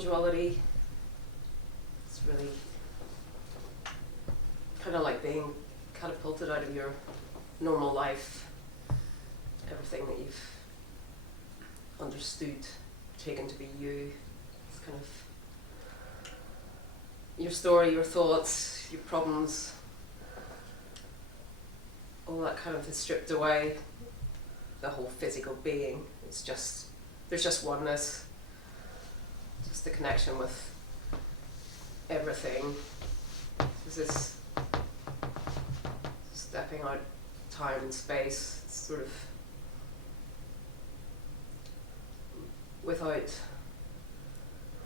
non-duality. It's really kind of like being catapulted out of your normal life. Everything that you've understood, taken to be you. It's kind of your story, your thoughts, your problems, all that kind of is stripped away. The whole physical being, it's just, there's just oneness, just the connection with everything. There's this stepping out time and space, it's sort of without,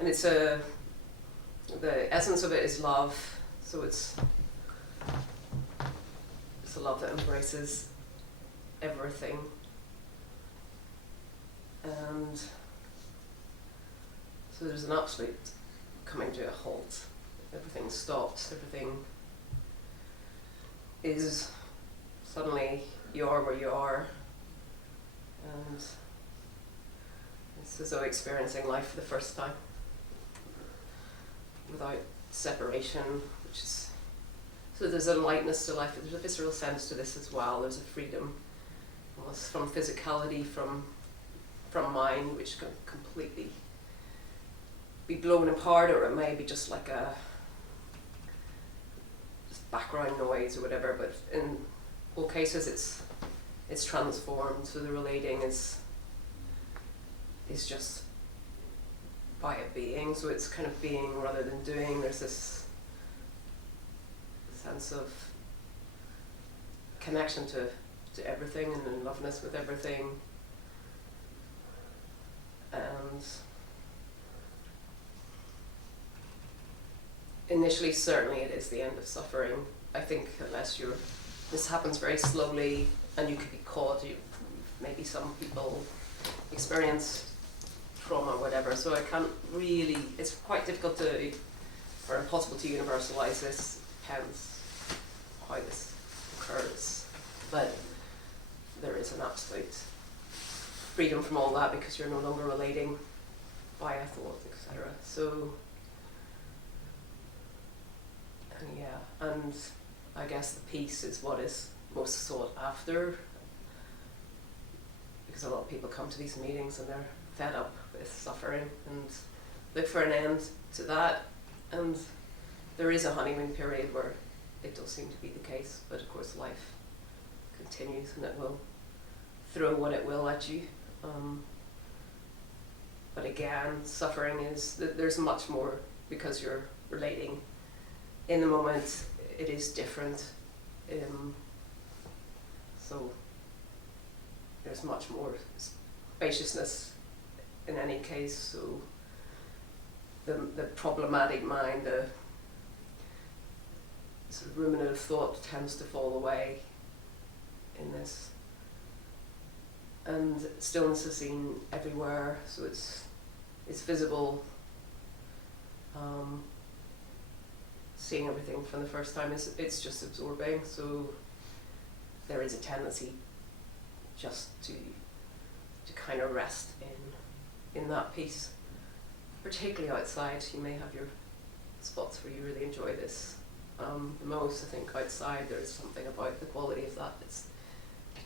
and it's the essence of it is love, so it's a love that embraces everything. And so there's an absolute coming to a halt. Everything stops, everything is suddenly you are where you are, and it's as though experiencing life for the first time without separation, which is, so there's a lightness to life, there's a visceral sense to this as well. There's a freedom almost from physicality, from mind, which can completely be blown apart, or it may be just like a just background noise or whatever, but in all cases it's transformed, so the relating is just by a being, so it's kind of being rather than doing. There's this sense of connection to everything and in loveness with everything. And initially, certainly it is the end of suffering. I think unless this happens very slowly and you could be caught, maybe some people experience trauma or whatever, so I can't really, it's quite difficult to, or impossible to universalize this, depends how this occurs. But there is an absolute freedom from all that because you're no longer relating via thought, etc. So, and yeah, and I guess the peace is what is most sought after, because a lot of people come to these meetings and they're fed up with suffering and look for an end to that, and there is a honeymoon period where it does seem to be the case, but of course life continues and it will throw what it will at you. But again, suffering is, there's much more because you're relating. In the moment, it is different. So there's much more spaciousness in any case. So the problematic mind, the sort of ruminative thought tends to fall away in this. And stillness is seen everywhere, so it's visible. Seeing everything from the first time it's just absorbing. So there is a tendency just to kind of rest in that peace. Particularly outside, you may have your spots where you really enjoy this the most. I think outside there's something about the quality of that that's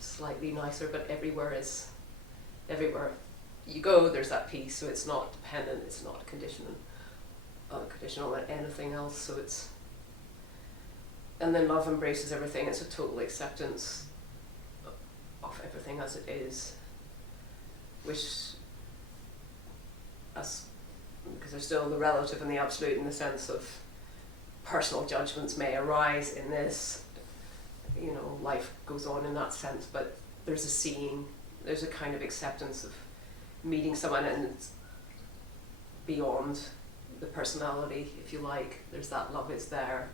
slightly nicer, but everywhere you go there's that peace, so it's not dependent, it's not conditional on anything else, so it's, and then love embraces everything. It's a total acceptance of everything as it is, which because there's still the relative and the absolute in the sense of personal judgments may arise in this, life goes on in that sense, but there's a seeing, there's a kind of acceptance of meeting someone and it's beyond the personality, if you like. There's that love is there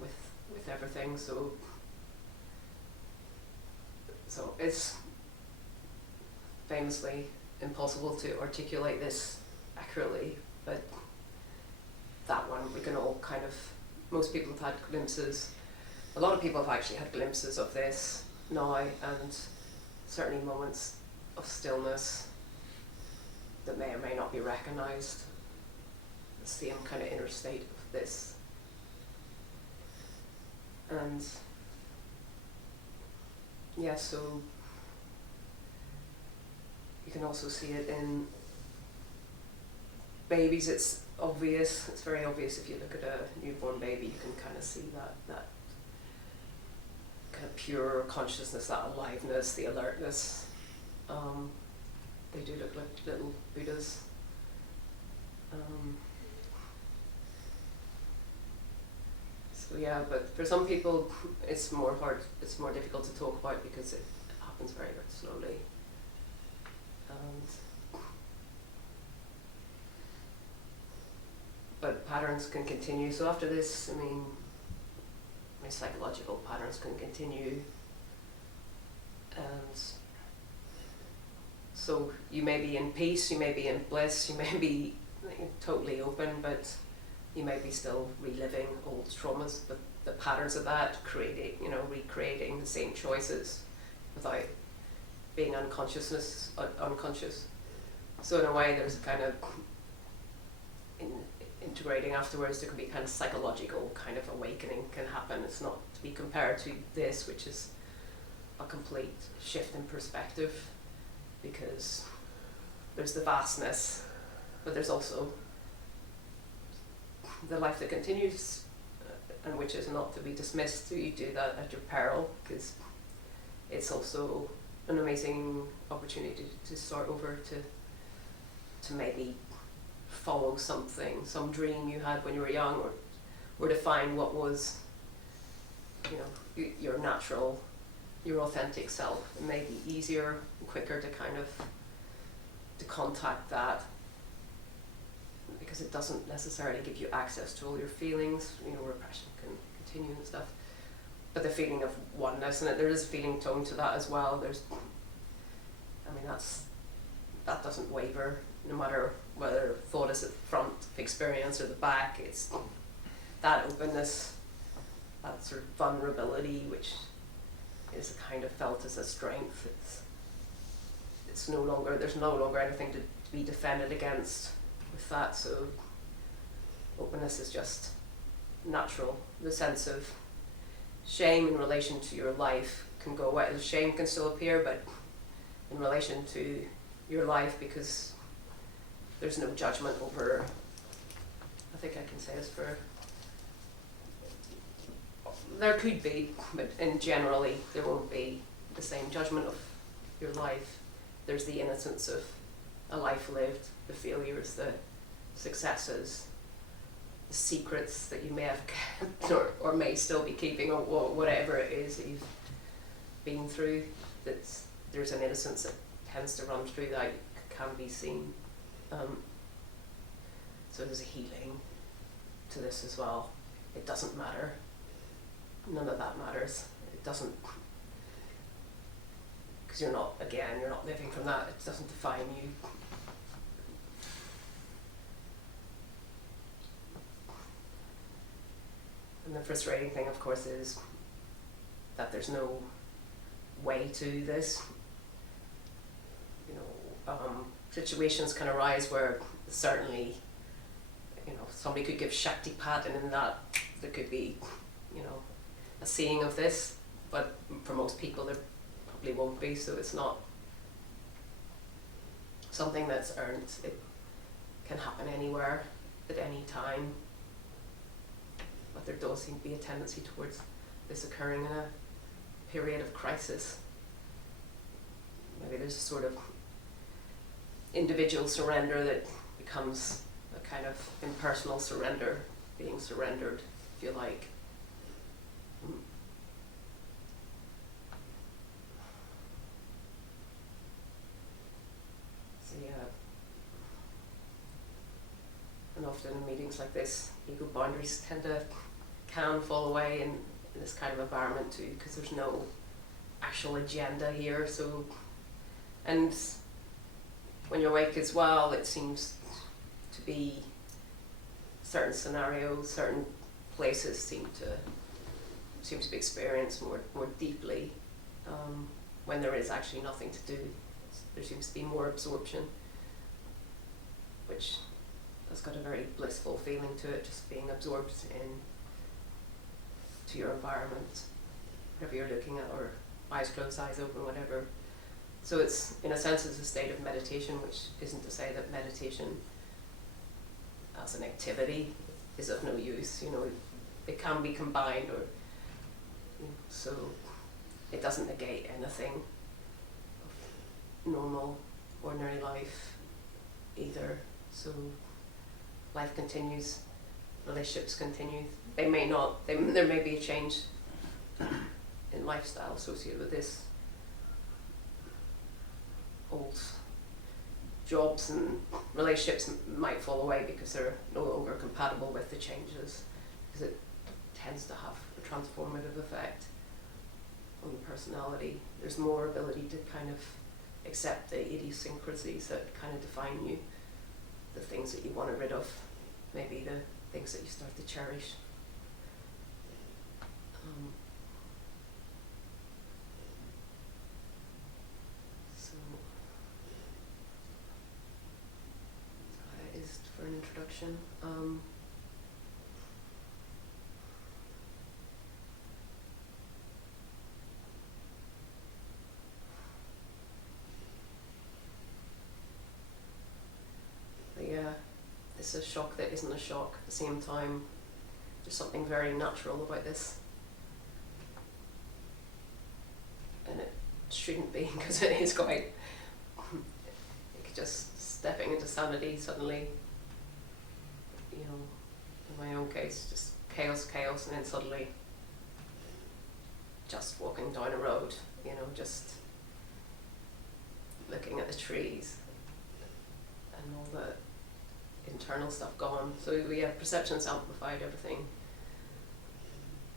with everything, so it's famously impossible to articulate this accurately, but that one we can all kind of, most people have had glimpses, a lot of people have actually had glimpses of this now, and certainly moments of stillness that may or may not be recognised. same kind of inner state of this. And yeah, so you can also see it in babies. It's obvious, it's very obvious if you look at a newborn baby, you can kind of see that kind of pure consciousness, that aliveness, the alertness. They do look like little Buddhas. So yeah, but for some people it's more difficult to talk about because it happens very, very slowly. But patterns can continue. So after this, I mean, psychological patterns can continue. And so you may be in peace, you may be in bliss, you may be totally open, but you may be still reliving old traumas. But the patterns of that, recreating the same choices without being unconscious. So in a way, there's a kind of integrating afterwards. There can be kind of psychological kind of awakening can happen. It's not to be compared to this, which is a complete shift in perspective, because there's the vastness, but there's also the life that continues, and which is not to be dismissed. So you do that at your peril, because it's also an amazing opportunity to start over, to maybe follow something, some dream you had when you were young, or to find what was, your natural, your authentic self. It may be easier and quicker to contact that, because it doesn't necessarily give you access to all your feelings. Repression can continue and stuff. But the feeling of oneness, and there is a feeling tone to that as well. That doesn't waver, no matter whether thought is at the front of experience or the back. It's that openness, that sort of vulnerability, which is kind of felt as a strength. There's no longer anything to be defended against with that. So openness is just natural. The sense of shame in relation to your life can go away. The shame can still appear, but in relation to your life, because there's no judgment over, I think I can say this for, there could be, but generally there won't be the same judgment of your life. There's the innocence of a life lived, the failures, the successes, the secrets that you may have kept or may still be keeping, or whatever it is that you've been through. There's an innocence that tends to run through that can be seen. So there's a healing to this as well. It doesn't matter. None of that matters. It doesn't, because you're not living from that. It doesn't define you. And the frustrating thing, of course, is that there's no way to this. Situations can arise where certainly, somebody could give Shaktipat, and in that there could be, a seeing of this, but for most people there probably won't be. So it's not something that's earned. It can happen anywhere at any time, but there does seem to be a tendency towards this occurring in a period of crisis. Maybe there's a sort of individual surrender that becomes a kind of impersonal surrender, being surrendered, if you like. So yeah, and often in meetings like this, ego boundaries can fall away in this kind of environment too, because there's no actual agenda here. So, and when you're awake as well, it seems to be certain scenarios, certain places seem to be experienced more deeply, when there is actually nothing to do. There seems to be more absorption, which has got a very blissful feeling to it, just being absorbed in to your environment, whatever you're looking at, or eyes closed, eyes open, whatever. So it's, in a sense, it's a state of meditation, which isn't to say that meditation as an activity is of no use. You know, it can be combined, or so it doesn't negate anything of normal, ordinary life either. So life continues, relationships continue. They may not. There may be a change in lifestyle associated with this. Old jobs and relationships might fall away because they're no longer compatible with the changes, because it tends to have a transformative effect on the personality. There's more ability to kind of accept the idiosyncrasies that kind of define you, the things that you want to rid of, maybe the things that you start to cherish. So that is for an introduction. Yeah, it's a shock that isn't a shock at the same time. There's something very natural about this. And it shouldn't be, because it is quite, just stepping into sanity suddenly, you know, in my own case, just chaos, and then suddenly just walking down a road, you know, just looking at the trees and all the internal stuff gone. So we have perceptions amplified, everything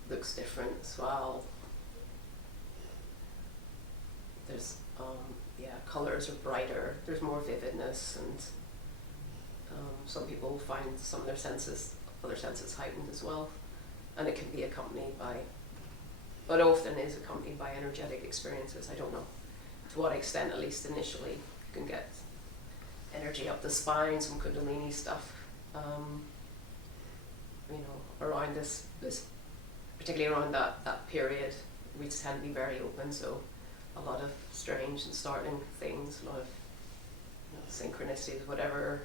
looks different as well. There's colours are brighter, there's more vividness, and some people find some of their other senses heightened as well, and it can be accompanied by, but often is accompanied by energetic experiences. I don't know to what extent, at least initially, you can get energy up the spine, some kundalini stuff, you know, around this particularly around that period, we tend to be very open, so a lot of strange and startling things, a lot of, you know, synchronicities, whatever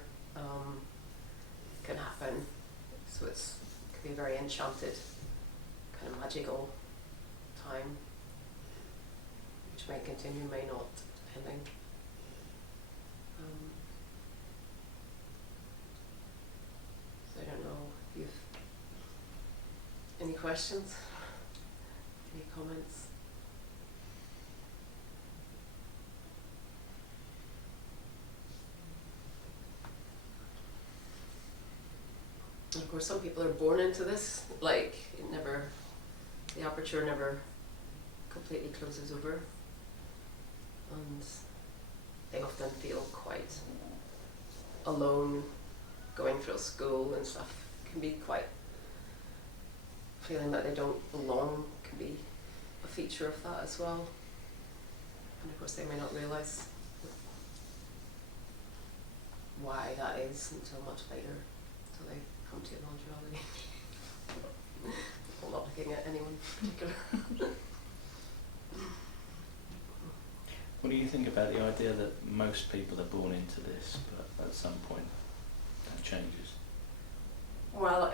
can happen. So it can be a very enchanted, kind of magical time, which may continue, may not, depending. So I don't know if you've any questions, any comments. And of course, some people are born into this, like the aperture never completely closes over, and they often feel quite alone going through school and stuff. Can be quite, feeling that they don't belong can be a feature of that as well. And of course, they may not realise why that is until much later, until they come to non-duality. I'm not looking at anyone in particular. What do you think about the idea that most people are born into this, but at some point that changes? Well,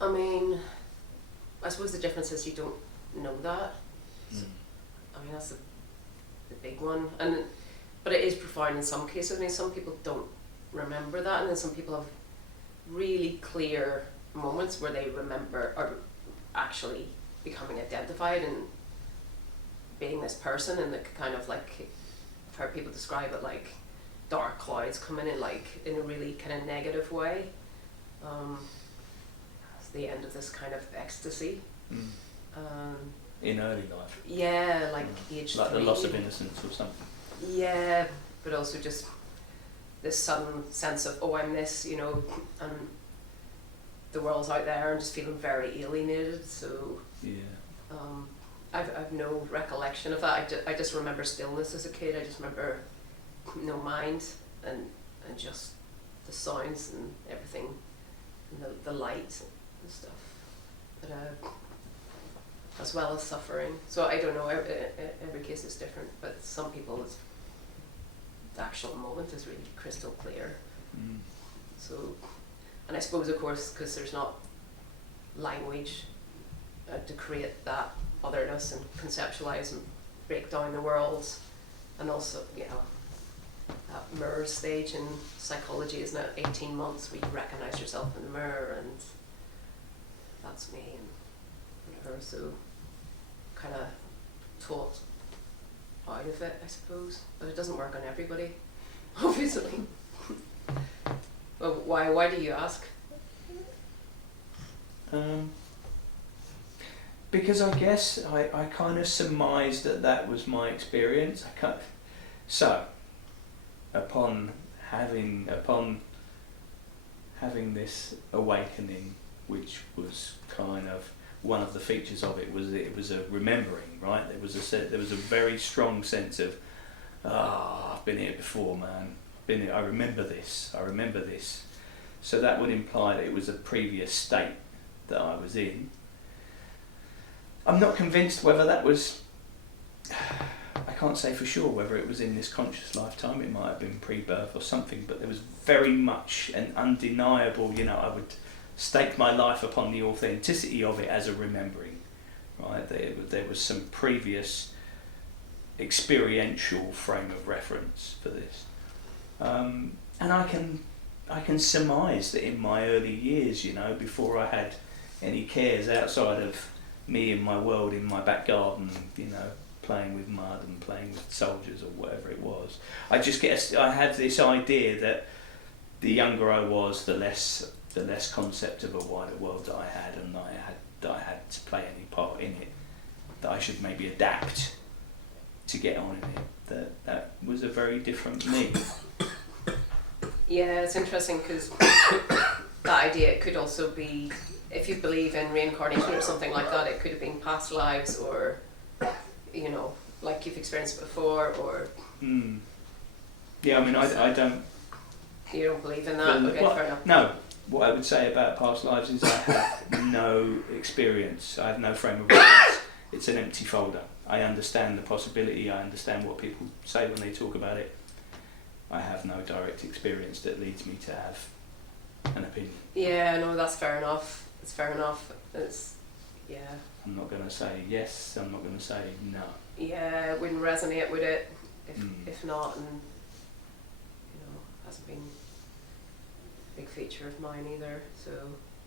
I mean, I suppose the difference is you don't know that. So, I mean, that's the big one. But it is profound in some cases. I mean, some people don't remember that, and then some people have really clear moments where they remember or actually becoming identified and being this person, and the kind of like, I've heard people describe it like dark clouds coming in, like in a really kind of negative way. It's the end of this kind of ecstasy. In early life? Yeah, like age 3. Like the loss of innocence or something? Yeah, but also just this sudden sense of, oh, I'm this, you know, and the world's out there, and just feeling very alienated. So yeah. I've no recollection of that. I just remember stillness as a kid. I just remember no mind. and just the sounds and everything, and the light and stuff, but as well as suffering. So I don't know, every case is different, but some people the actual moment is really crystal clear. So, and I suppose, of course, because there's not language to create that otherness and conceptualize and break down the world, and also, you know, that mirror stage in psychology, isn't it? 18 months where you recognize yourself in the mirror, and that's me and whatever. So, kind of taught out of it, I suppose, but it doesn't work on everybody, obviously. Well, why do you ask? Because I guess I kind of surmised that was my experience. So, upon having this awakening, which was kind of one of the features of it was a remembering, right? There was a very strong sense of, I've been here before, man. Been here. I remember this. So that would imply that it was a previous state that I was in. I'm not convinced whether that was. I can't say for sure whether it was in this conscious lifetime. It might have been pre-birth or something, but there was very much an undeniable. I would stake my life upon the authenticity of it as a remembering, right? There was some previous experiential frame of reference for this, and I can surmise that in my early years, before I had any cares outside of me and my world in my back garden, playing with mud and playing with soldiers or whatever it was, I had this idea that the younger I was, the less concept of a wider world that I had, and that I had to play any part in it, that I should maybe adapt to get on in it. That was a very different me. Yeah, it's interesting because that idea, it could also be, if you believe in reincarnation or something like that, it could have been past lives, or like you've experienced before, or yeah, I mean, I don't. You don't believe in that? Okay, fair enough. No, what I would say about past lives is I have no experience. I have no frame of reference. It's an empty folder. I understand the possibility. I understand what people say when they talk about it. I have no direct experience that leads me to have an opinion. Yeah, no, that's fair enough. It's fair enough. Yeah. I'm not going to say yes. I'm not going to say no. Yeah, it wouldn't resonate with it if not, and hasn't been a big feature of mine either. So.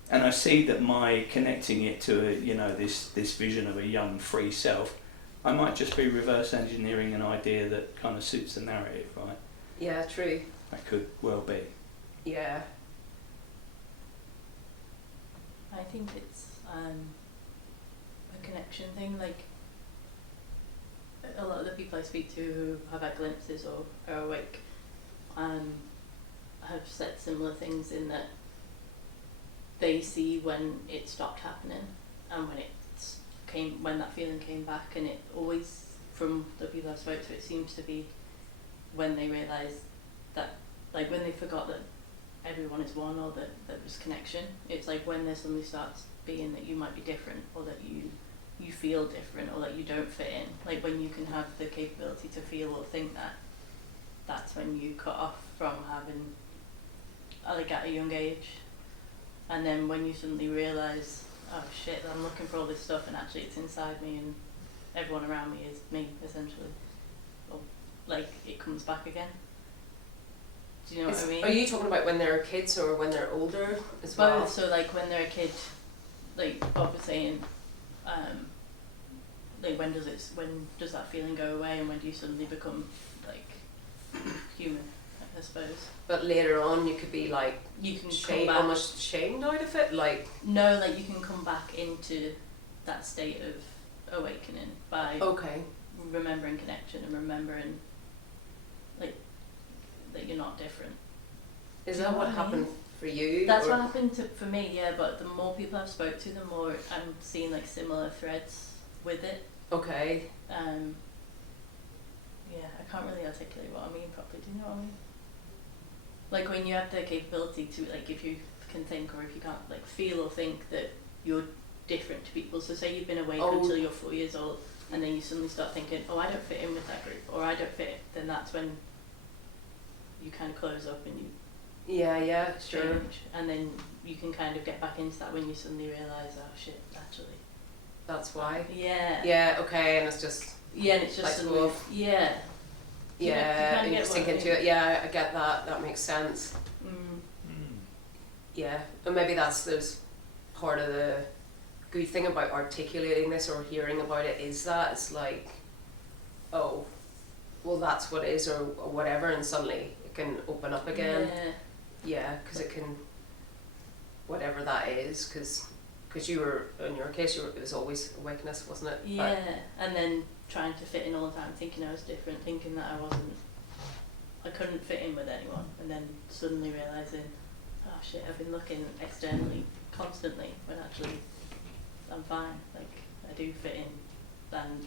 And I see that my connecting it to this vision of a young free self, I might just be reverse engineering an idea that kind of suits the narrative, right? Yeah, true. That could well be. Yeah. I think it's a connection thing. Like, a lot of the people I speak to who have had glimpses or are awake have said similar things, in that they see when it stopped happening and when that feeling came back, and it always, from the people I've spoke to, it seems to be when they realise that, like when they forgot that everyone is one, or that there's connection. It's like when there suddenly starts being that you might be different, or that you feel different, or that you don't fit in. Like when you can have the capability to feel or think that, that's when you cut off from having, like at a young age. And then when you suddenly realise, oh shit, I'm looking for all this stuff and actually it's inside me, and everyone around me is me, essentially. Or, like, it comes back again. Do you know what I mean? Are you talking about when they're kids or when they're older as well? Both. So like when they're a kid, like Bob was saying, like when does that feeling go away, and when do you suddenly become like human, I suppose. But later on you could be like, you can come back, almost shamed out of it, like. No, like you can come back into that state of awakening by remembering connection and remembering like that you're not different. Is that what happened for you? That's what happened for me, yeah, but the more people I've spoke to, the more I'm seeing like similar threads with it. Okay. Yeah, I can't really articulate what I mean properly. Do you know what I mean? Like when you have the capability to, like, if you can think, or if you can't, like, feel or think that you're different to people. So say you've been awake until you're 4 years old, and then you suddenly start thinking, oh, I don't fit in with that group, or I don't fit, then that's when you kind of close up and you sure. change. And then you can kind of get back into that when you suddenly realise, oh shit, actually. That's why. Yeah. Okay, and it's just. Yeah, and it's just like suddenly, yeah. Yeah, you just sink into it. Yeah, I get that. That makes sense. Yeah, and maybe there's part of the good thing about articulating this or hearing about it is that it's like, oh, well that's what it is, or whatever, and suddenly it can open up again. Yeah, because it can, whatever that is, because you were, in your case, it was always awakeness, wasn't it? Yeah, and then trying to fit in all the time, thinking I was different, thinking that I couldn't fit in with anyone, and then suddenly realising, oh shit, I've been looking externally constantly when actually I'm fine, like I do fit in, and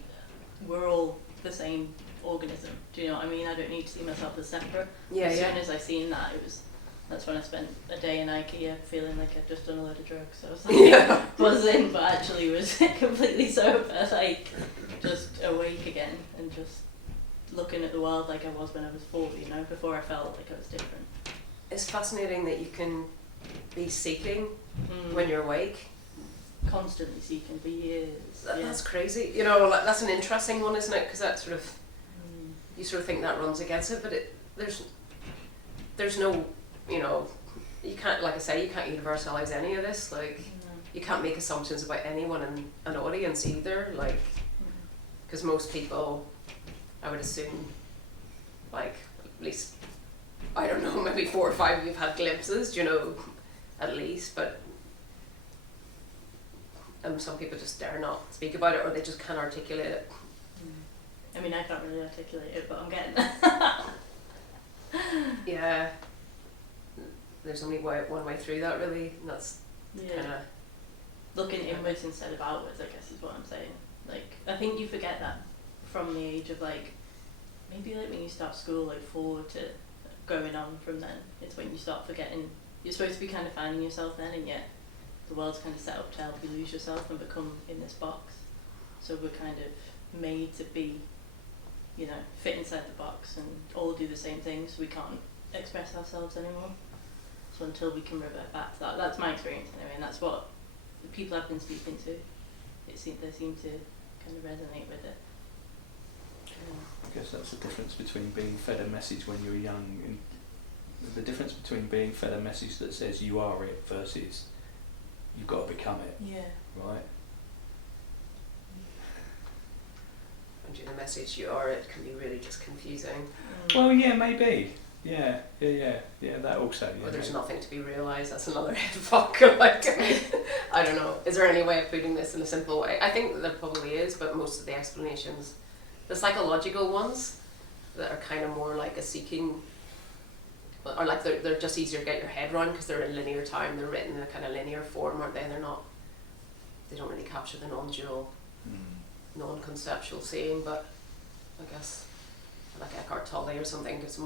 we're all the same organism, do you know what I mean? I don't need to see myself as separate. As soon as I seen that, that's when I spent a day in IKEA feeling like I'd just done a load of drugs. So I was like, buzzing, but actually was completely sober, like just awake again and just looking at the world like I was when I was 4, you know, before I felt like I was different. It's fascinating that you can be seeking when you're awake. Constantly seeking for years. That's crazy. You know, that's an interesting one, isn't it? Because that sort of, you sort of think that runs against it, but there's no, you know, you can't, like I say, you can't universalize any of this. Like, you can't make assumptions about anyone in an audience either. Like, because most people, I would assume, like, at least, I don't know, maybe 4 or 5 of you've had glimpses, you know, at least, but some people just dare not speak about it, or they just can't articulate it. I mean, I can't really articulate it, but I'm getting Yeah. There's only one way through that, really, and that's kind of... Looking inwards instead of outwards, I guess, is what I'm saying. Like, I think you forget that from the age of, like, maybe like when you start school, like 4 to going on from then, it's when you start forgetting. You're supposed to be kind of finding yourself then, and yet the world's kind of set up to help you lose yourself and become in this box. So we're kind of made to be, you know, fit inside the box and all do the same things. We can't express ourselves anymore. So until we can revert back to that, that's my experience anyway, and that's what the people I've been speaking to, they seem to kind of resonate with it. I guess that's the difference between being fed a message when you're young, and the difference between being fed a message that says you are it versus you've got to become it. Yeah. Right? And the message you are it can be really just confusing. Well, yeah, maybe. Yeah, that also. Yeah, or there's maybe. nothing to be realised, that's another fuck. Like, I don't know. Is there any way of putting this in a simple way? I think there probably is, but most of the explanations, the psychological ones, that are kind of more like a seeking, or like they're just easier to get your head around because they're in linear time, they're written in a kind of linear form, aren't they? They don't really capture the non-dual, non-conceptual seeing, but I guess like Eckhart Tolle or something, it's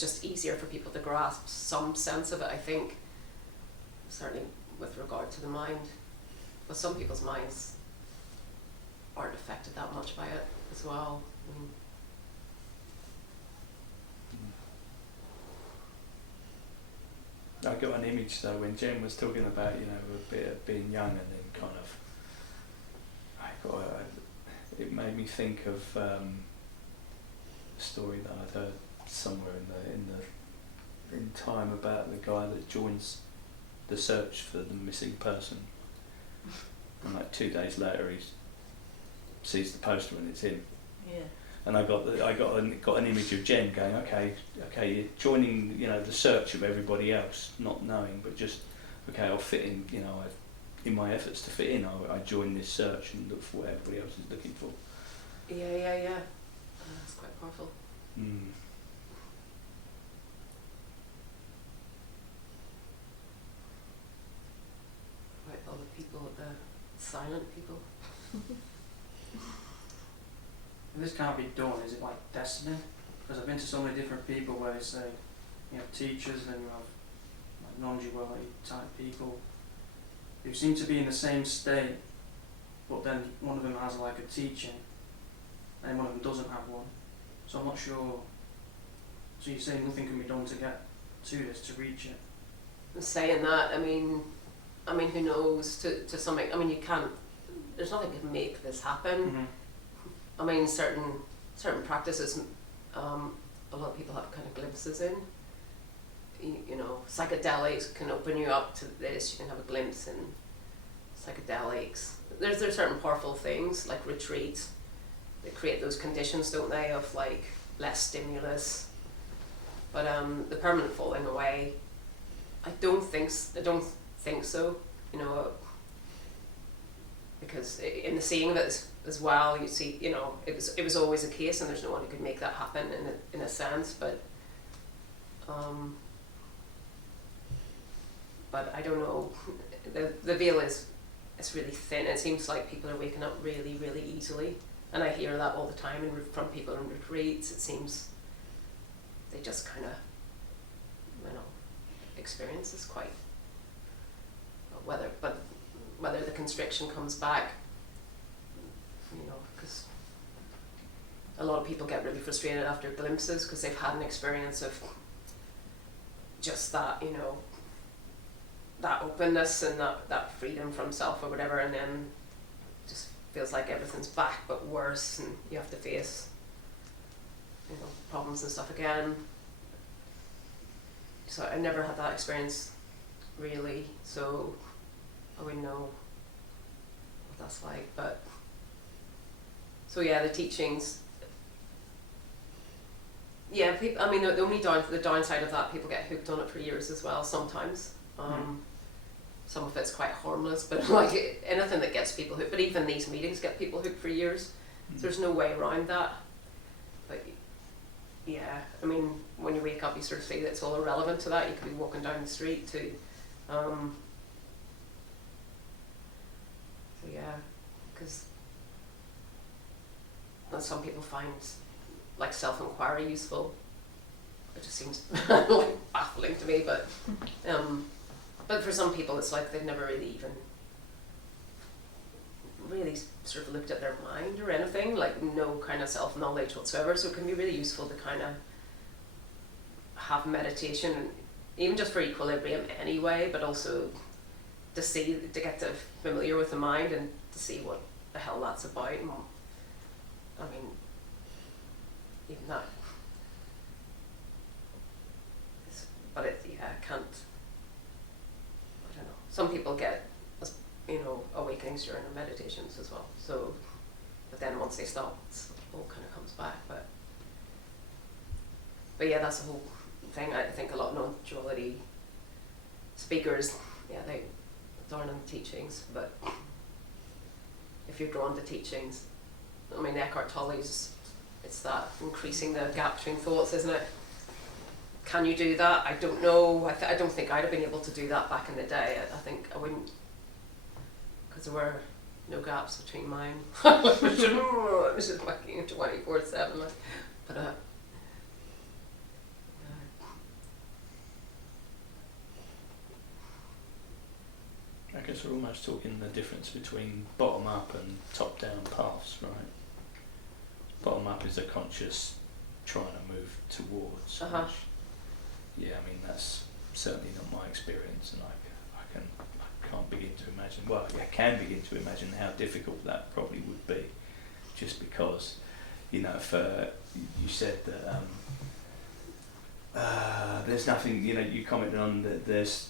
just easier for people to grasp some sense of it, I think, certainly with regard to the mind. But some people's minds aren't affected that much by it as well. I got an image though when Jen was talking about, you know, a bit of being young, and then kind of, it made me think of a story that I'd heard somewhere in time about the guy that joins the search for the missing person, and like 2 days later he sees the poster and it's him. Yeah. And I got an image of Jen going, okay, you're joining, you know, the search of everybody else, not knowing, but just, okay, I'll fit in, you know, in my efforts to fit in, I join this search and look for what everybody else is looking for. Yeah. That's quite powerful. Right, all the people, the silent people. If this can't be done, is it like destiny? Because I've been to so many different people where they say, you have teachers, then you have like non-duality type people who seem to be in the same state, but then one of them has like a teaching and one of them doesn't have one. So I'm not sure. So you're saying nothing can be done to get to this, to reach it? Saying that, I mean, who knows? To some, I mean, you can't. There's nothing that can make this happen. Mm-hmm. I mean, certain practices, a lot of people have kind of glimpses in. You know, psychedelics can open you up to this. You can have a glimpse in psychedelics. There's certain powerful things like retreats. They create those conditions, don't they, of like less stimulus. But the permanent falling away, I don't think so. You know, because in the seeing of it as well, you see, you know, it was always a case, and there's no one who could make that happen in a sense. But I don't know. The veil is really thin. It seems like people are waking up really, really easily, and I hear that all the time from people in retreats. It seems they just kind of, you know, experience this quite. Whether the constriction comes back, you know, because a lot of people get really frustrated after glimpses because they've had an experience of just that, you know, that openness and that freedom from self or whatever, and then just feels like everything's back but worse, and you have to face, you know, problems and stuff again. So I never had that experience really, so I wouldn't know what that's like. But so yeah, the teachings. Yeah, people, I mean, the only the downside of that, people get hooked on it for years as well. Sometimes, some of it's quite harmless, but like anything that gets people hooked. But even these meetings get people hooked for years. So there's no way around that. But yeah, I mean, when you wake up, you sort of see that it's all irrelevant to that. You could be walking down the street to. So yeah, because some people find like self-inquiry useful. It just seems like baffling to me, but for some people it's like they've never really even really sort of looked at their mind or anything, like no kind of self-knowledge whatsoever. So it can be really useful to kind of have meditation, even just for equilibrium anyway, but also to get familiar with the mind and to see what the hell that's about. And, I mean, even that. But it, yeah, I can't. I don't know. Some people get, you know, awakenings during their meditations as well. So, but then once they stop, it all kind of comes back. But yeah, that's the whole thing. I think a lot of non-duality speakers, yeah, they aren't in the teachings, but if you're drawn to teachings, I mean, Eckhart Tolle's, it's that increasing the gap between thoughts, isn't it? Can you do that? I don't know. I don't think I'd have been able to do that back in the day. I think I wouldn't, because there were no gaps between mine. I was just working 24/7. But I guess we're almost talking the difference between bottom up and top down paths, right? Bottom up is a conscious trying to move towards. Uh-huh. Which, yeah, I mean, that's certainly not my experience, and I can't begin to imagine. Well, I can begin to imagine how difficult that probably would be, just because, you know, if you said that there's nothing, you know, you commented on that there's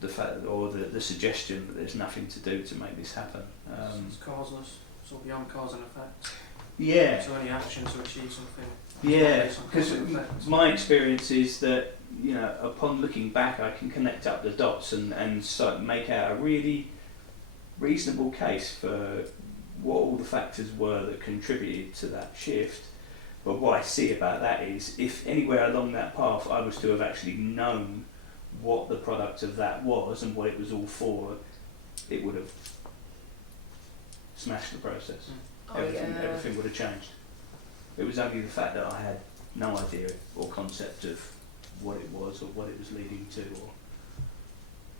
the fact that, or the suggestion that there's nothing to do to make this happen. It's causeless, so beyond cause and effect. Yeah. So any action to achieve something. Yeah, because my experience is that, you know, upon looking back, I can connect up the dots and so make out a really reasonable case for what all the factors were that contributed to that shift. But what I see about that is, if anywhere along that path I was to have actually known what the product of that was and what it was all for, it would have smashed the process. Everything would have changed. It was only the fact that I had no idea or concept of what it was or what it was leading to, or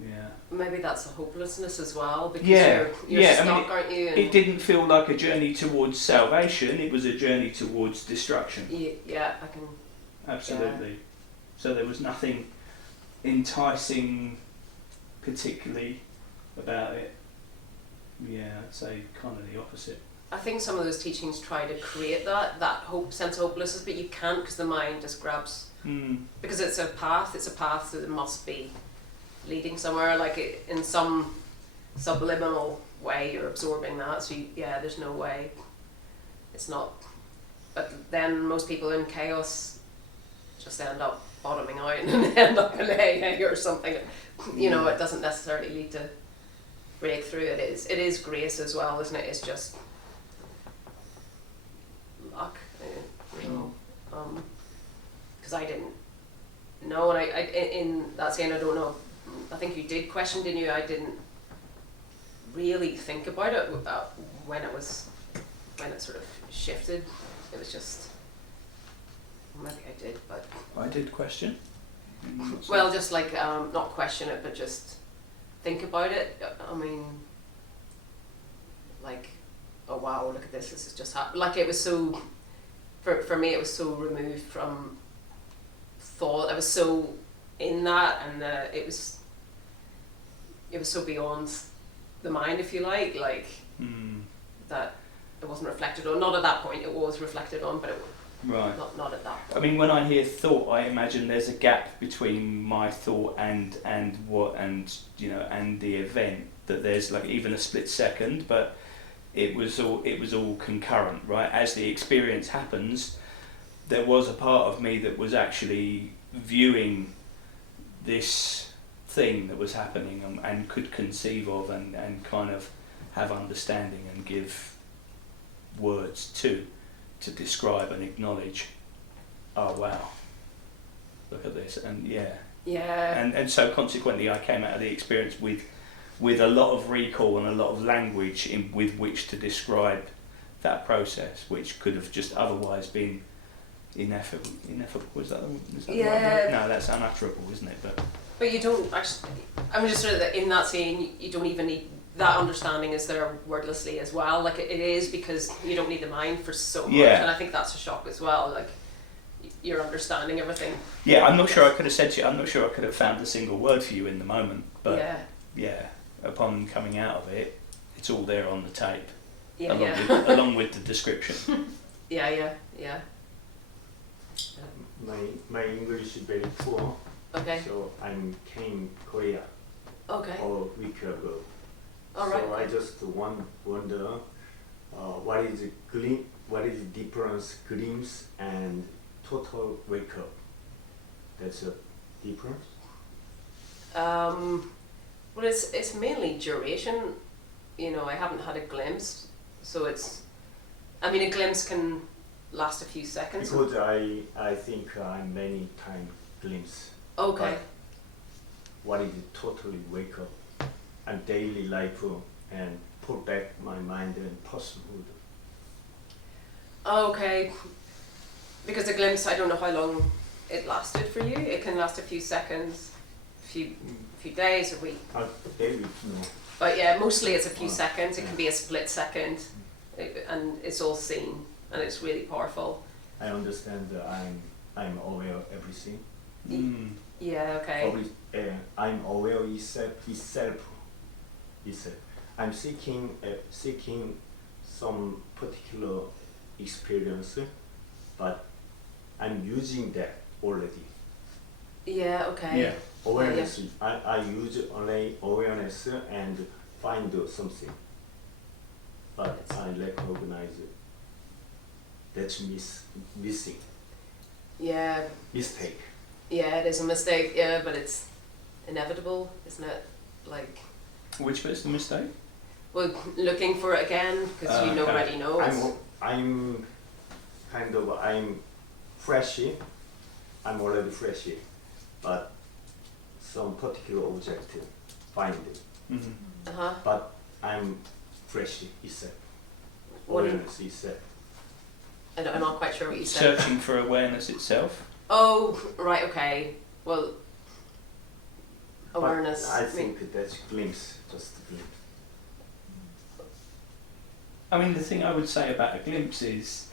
yeah. Maybe that's a hopelessness as well, because Yeah, you're yeah, I stuck, mean, aren't you? It didn't feel like a journey towards salvation, it was a journey towards destruction. Yeah, I can. Absolutely. So there was nothing enticing particularly about it. Yeah, I'd say kind of the opposite. I think some of those teachings try to create that sense of hopelessness, but you can't, because the mind just grabs. Because it's a path that must be leading somewhere, like in some subliminal way you're absorbing that, so there's no way, it's not. But then most people in chaos just end up bottoming out and end up in AA or something. You know, it doesn't necessarily lead to breakthrough. It is grace as well, isn't it? It's just luck, you know. Because I didn't know, and I in that saying, I don't know, I think you did question, didn't you? I didn't really think about it when it sort of shifted. It was just, maybe I did, but I did question. well, just like not question it, but just think about it. I mean, like, oh wow, look at this has just happened. Like, it was so, for me, it was so removed from thought. I was so in that, and it was so beyond the mind, if you like that it wasn't reflected on. Not at that point, it was reflected on, but it right. not at that point. I mean, when I hear thought, I imagine there's a gap between my thought and the event. That there's like even a split second, but it was all concurrent, right? As the experience happens, there was a part of me that was actually viewing this thing that was happening and could conceive of and kind of have understanding and give words to describe and acknowledge, oh wow, look at this, and and so consequently I came out of the experience with a lot of recall and a lot of language with which to describe that process, which could have just otherwise been ineffable. Is that the right? No, that's unutterable, isn't it? But you don't actually, I mean, just sort of in that saying, you don't even need, that understanding is there wordlessly as well. Like, it is, because you don't need the mind for so much, and I think that's a shock as well. Like, you're understanding everything. Yeah, I'm not sure I could have said to you, I'm not sure I could have found a single word for you in the moment, but upon coming out of it, it's all there on the tape, along with the description. Yeah. My English is very poor. Okay. So I came Korea a week ago. All right. So I just wonder what is the difference glimpse and total wake up? That's a difference. Well, it's mainly duration. You know, I haven't had a glimpse, so it's. I mean, a glimpse can last a few seconds. Because I think I many time glimpse. Okay. But what is it totally wake up and daily life and put back my mind and personhood. Okay. Because the glimpse, I don't know how long it lasted for you. It can last a few seconds, a few days, a week. Daily, no. But yeah, mostly it's a few seconds. It can be a split second, and it's all seen, and it's really powerful. I understand that I'm aware of everything. Yeah. Okay. I'm aware of itself. I'm seeking some particular experience, but I'm using that already. Yeah. Okay. Yeah. Awareness. I use only awareness and find something, but I recognize it. That's missing. Yeah. Mistake. Yeah, it is a mistake. Yeah, but it's inevitable, isn't it? Like. Which bit's the mistake? Well, looking for it again, because you already know. I'm freshy. I'm already freshy, but some particular object find it. Mm-hmm. But I'm freshy itself. What do you- Awareness itself. I'm not quite sure what you said. Searching for awareness itself. Oh, right, okay. well, awareness. But I mean, think that's glimpse, just a glimpse. I mean, the thing I would say about a glimpse is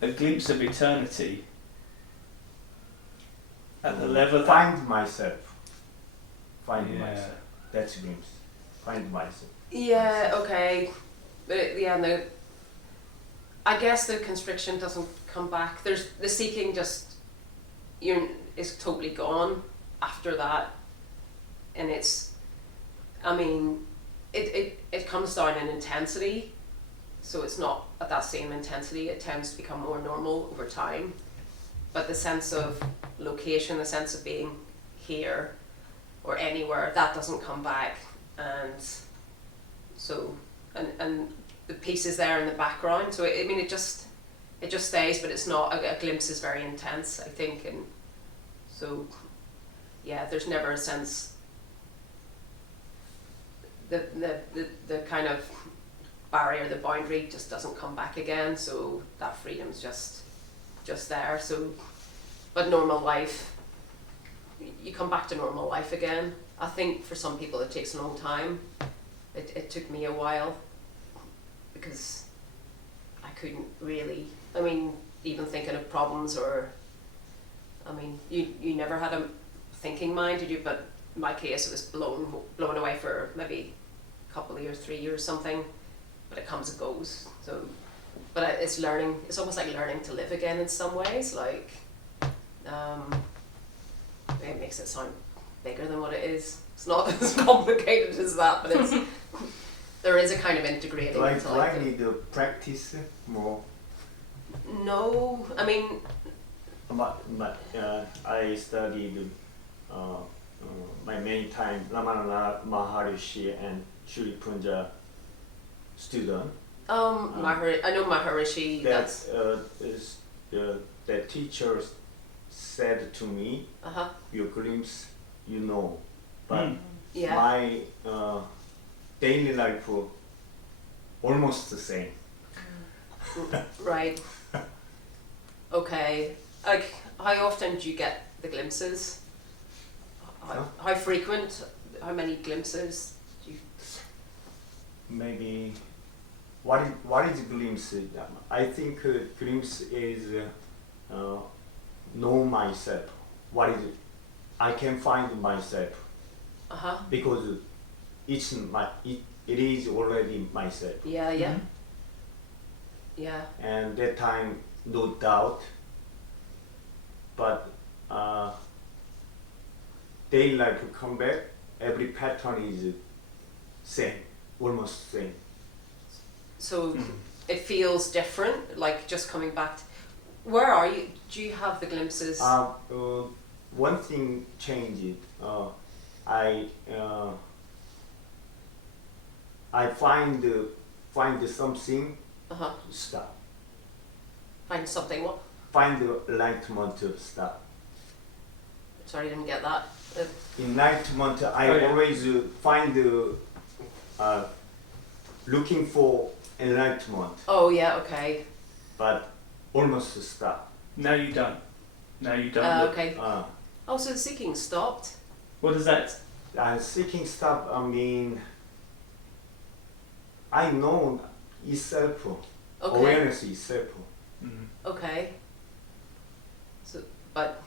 a glimpse of eternity at the level. Find myself. Find Yeah. myself. That's a glimpse. Find myself. yeah, okay, but yeah, no. I guess the constriction doesn't come back. There's the seeking is totally gone after that, and it's, I mean, it comes down in intensity, so it's not at that same intensity. It tends to become more normal over time, but the sense of location, the sense of being here or anywhere, that doesn't come back, and so and the piece is there in the background. So I mean, it just stays, but it's not a glimpse is very intense, I think, and so yeah, there's never a sense. The kind of barrier, the boundary just doesn't come back again. So that freedom's just there. So, but normal life, you come back to normal life again. I think for some people it takes a long time. It took me a while because I couldn't really, I mean, even thinking of problems or, I mean, you never had a thinking mind, did you? But in my case it was blown away for maybe a couple of years, 3 years, something, but it comes and goes. So, but it's learning, it's almost like learning to live again in some ways, like, it makes it sound bigger than what it is. It's not as complicated as that, but it's, there is a kind of integrating. Do I into need to practice more? No, I mean, I studied my main time Ramana Maharishi and Shri Punja student. I know Maharishi. That's The teacher said to me, your glimpse, you know, but yeah. my daily life almost the same. Right. Okay. Like, how often do you get the glimpses? How frequent? How many glimpses do you? Maybe. What is glimpse? I think glimpse is know myself. What is it? I can find myself because it's it is already myself. Yeah, yeah. Yeah. And that time, no doubt. But daily life come back, every pattern is same, almost same. So it feels different, like just coming back. Where are you? Do you have the glimpses? One thing changed. I find something. Stop. Find something. What? Find the enlightenment to stop. Sorry, I didn't get that. Enlightenment. I always find looking for enlightenment. Oh yeah. Okay. But almost stop. No, you don't. No, you don't. Okay. Oh, so the seeking stopped. What does that? Seeking stop. I mean, I know itself. Okay. Awareness itself. Okay. So, but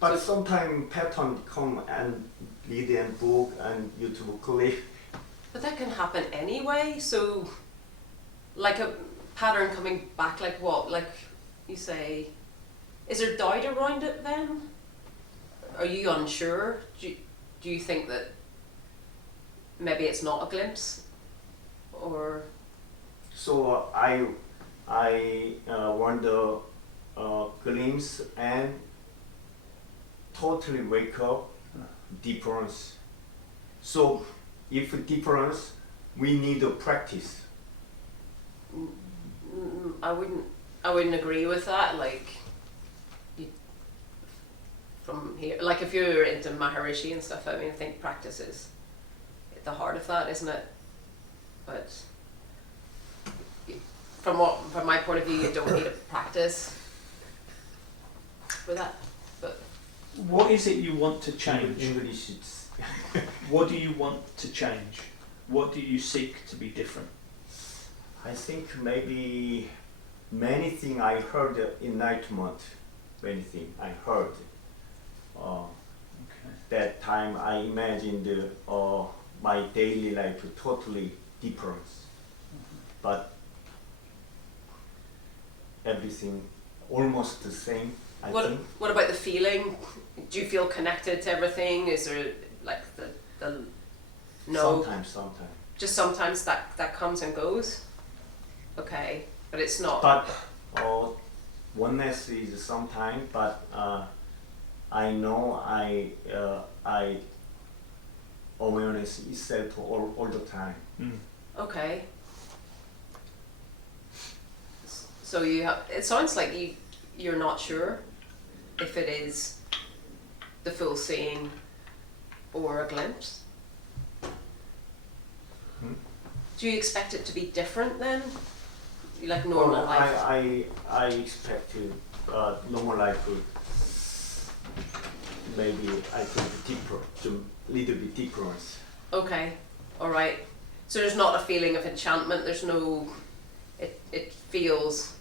so sometimes pattern come and read and book and YouTube clip. But that can happen anyway. So, like a pattern coming back, like what? Like you say, is there doubt around it then? Are you unsure? Do you think that maybe it's not a glimpse, or? So I wonder glimpse and totally wake up difference. So if difference, we need to practice. I wouldn't agree with that. Like, from here, like if you're into Maharishi and stuff, I mean, I think practice is at the heart of that, isn't it? But from my point of view, you don't need to practice for that. But What is it you want to change? English is What do you want to change? What do you seek to be different? I think maybe many things I heard enlightenment. Many things I heard. Okay. That time I imagined my daily life totally different, but everything almost the same. I think. What about the feeling? Do you feel connected to everything? Is there like the no? Sometimes. Just sometimes that comes and goes. Okay, but it's not. But oneness is sometimes. But I know I awareness itself all the time. Okay. So you have. It sounds like you're not sure if it is the full seeing or a glimpse. Do you expect it to be different then? Like normal life? I expect normal life maybe I could be deeper, to little bit different. Okay, all right. So there's not a feeling of enchantment. There's no. It feels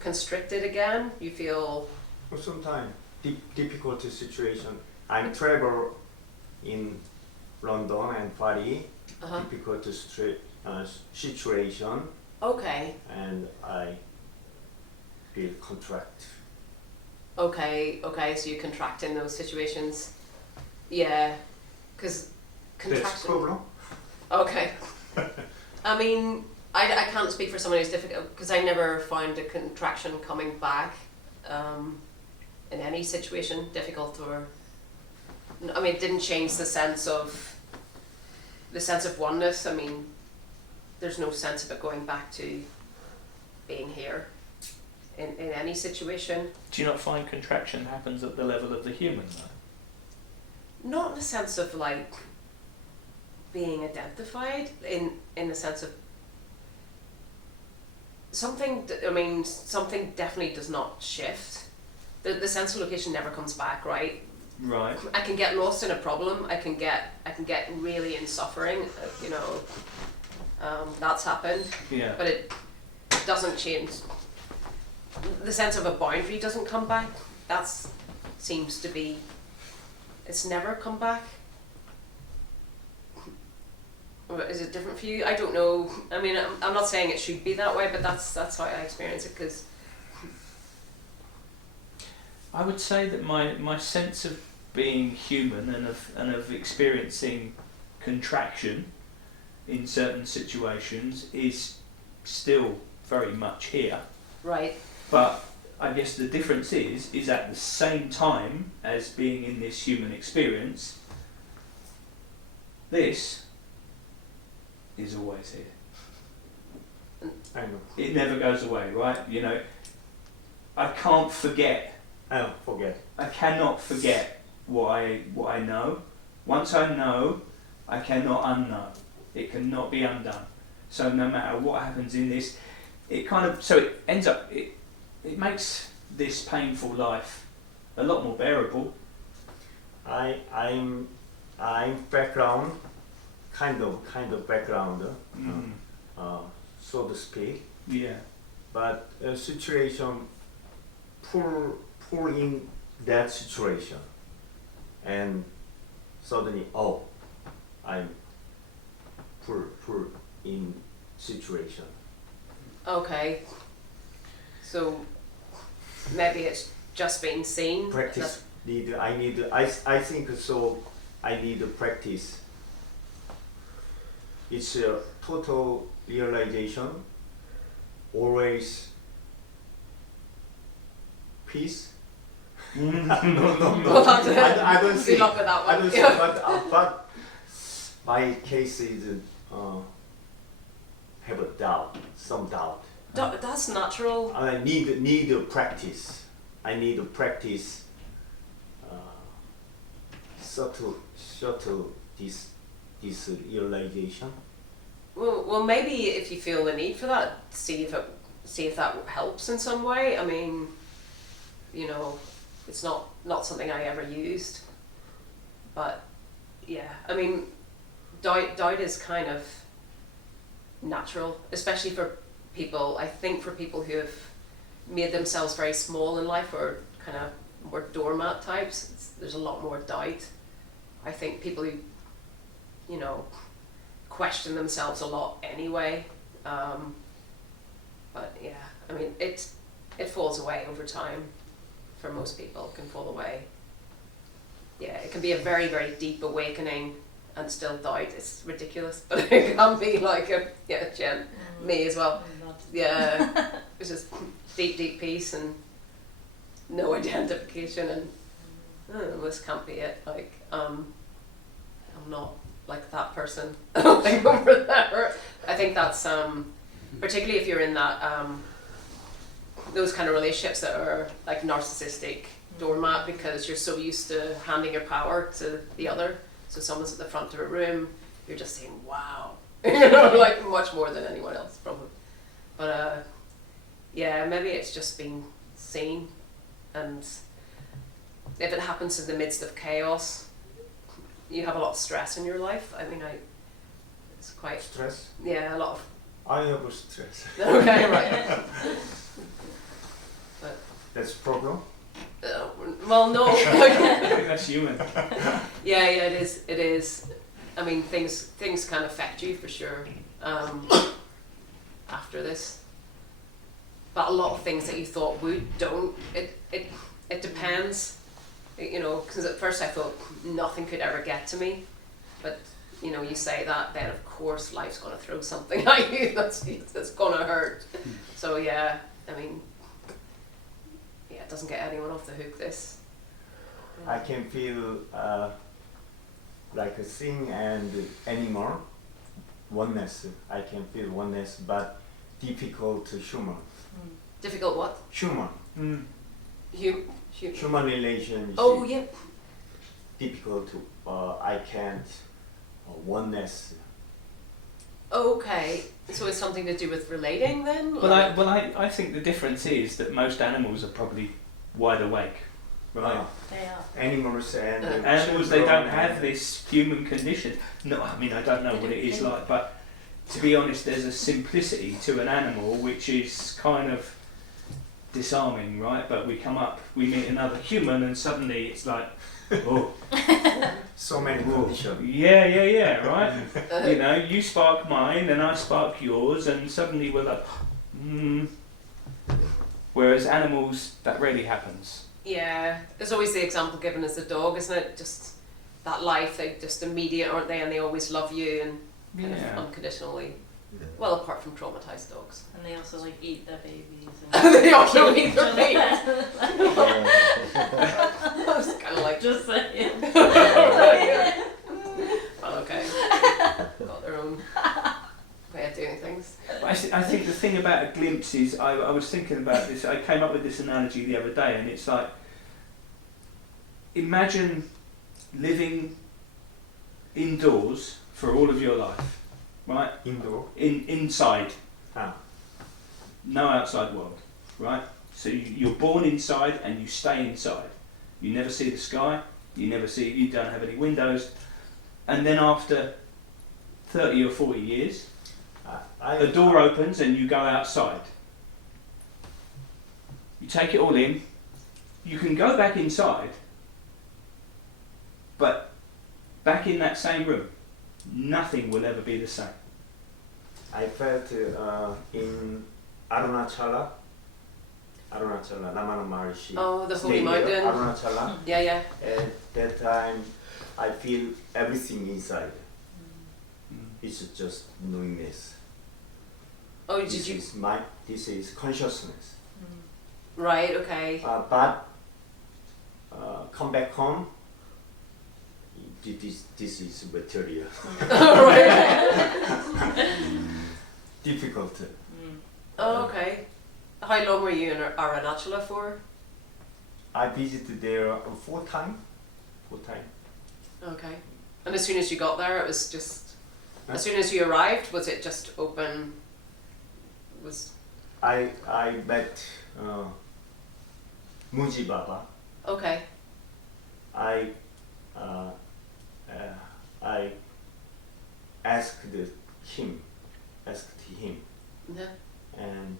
constricted again. You feel. Or sometimes difficult situation. I travel in London and Paris. Difficult situation, Okay. and I feel contract. Okay. So you contract in those situations. Yeah, because That's contraction. problem. Okay. I mean, I can't speak for someone who's difficult because I never found a contraction coming back in any situation difficult or. I mean, it didn't change the sense of oneness. I mean, there's no sense of it going back to being here in any situation. Do you not find contraction happens at the level of the human though? Not in the sense of like being identified, in the sense of something. I mean, something definitely does not shift. The sense of location never comes back, right? Right. I can get lost in a problem. I can get really in suffering. You know, that's happened. Yeah. But it doesn't change. The sense of a boundary doesn't come back. That seems to be. It's never come back. Or is it different for you? I don't know. I mean, I'm not saying it should be that way, but that's how I experience it. Because I would say that my sense of being human and of experiencing contraction in certain situations is still very much here. right. But I guess the difference is at the same time as being in this human experience, this is always here. I know. It never goes away, right? You know, I can't forget. I don't forget. I cannot forget what I know. Once I know, I cannot unknow. It cannot be undone. So no matter what happens in this, it ends up it makes this painful life a lot more bearable. I'm background, kind of background, so to speak. Yeah. But a situation pull in that situation, and suddenly I'm pull in situation. Okay. So maybe it's just being seen. Practice I think so. I need to practice. It's a total realization. Always peace. No. We'll have to I don't see. good luck with that one. I don't see. But my case is have a doubt, some doubt. That's natural. I need to practice. I need to practice subtle this realization. Well, maybe if you feel the need for that, see if that helps in some way. I mean, you know, it's not something I ever used. But yeah, I mean, doubt is kind of natural, especially for people. I think for people who have made themselves very small in life, or kind of more doormat types, there's a lot more doubt. I think people who, you know, question themselves a lot anyway. But yeah, I mean, it falls away over time. For most people, it can fall away. Yeah, it can be a very, very deep awakening and still doubt. It's ridiculous, but it can be like Jen, me as well. Yeah, it's just deep, deep peace and no identification, and this can't be it. Like, I'm not like that person. Like over there. I think that's particularly if you're in that those kind of relationships that are like narcissistic doormat, because you're so used to handing your power to the other. So someone's at the front of a room, you're just saying, wow, you know, like much more than anyone else probably. But yeah, maybe it's just being seen, and if it happens in the midst of chaos, you have a lot of stress in your life. I mean, it's quite Stress? Yeah, a lot of. I have stress. Okay, right. But That's problem? well, no. I think that's human. Yeah, it is. I mean, things can affect you for sure after this. But a lot of things that you thought don't. It depends. You know, because at first I thought nothing could ever get to me, but you know, you say that, then of course life's gonna throw something at you that's gonna hurt. So yeah, I mean, yeah, it doesn't get anyone off the hook. This. I can feel like a thing and animal, oneness. I can feel oneness, but difficult human. Difficult what? Human. Human relation. You Oh see, yeah. difficult to, I can't, oneness. Okay, so it's something to do with relating then? Well, I think the difference is that most animals are probably wide awake, right? They are. Animals and Animals, they children don't have this human condition. No, I mean, I don't know what it is like, but to be honest, there's a simplicity to an animal which is kind of disarming, right? But we meet another human, and suddenly it's like, oh, so many conditions. yeah, right? You know, you spark mine, and I spark yours, and suddenly we're like, Whereas animals, that rarely happens. Yeah, there's always the example given as the dog, isn't it? Just that life, they just immediate, aren't they? And they always love you and kind Yeah. of unconditionally. Well, apart from traumatized dogs. And they also like eat their babies. And They also eat their babies. Yeah. I was kind of like, Just saying. well, okay. Got their own way of doing things. But I think the thing about a glimpse is, I was thinking about this, I came up with this analogy the other day, and it's like, imagine living indoors for all of your life, right? Indoor. Inside, Ah. no outside world, right? So you're born inside and you stay inside. You never see the sky, you don't have any windows, and then after 30 or 40 years, the door opens and you go outside. You take it all in, you can go back inside, but back in that same room, nothing will ever be the same. I felt in Arunachala, Ramana Maharshi. Oh, the Holy stayed there, Mountain. Arunachala. Yeah. At that time, I feel everything inside. It's just knowingness. Oh, did This you? is consciousness. Right. Okay. But come back home. This is material. Right. Difficult. Oh, okay. How long were you in Arunachala for? I visited there 4 times. Okay. And as soon as you got there, it was just. Huh? As soon as you arrived, was it just open? I met Muji Baba. Okay. I asked him, Yeah. and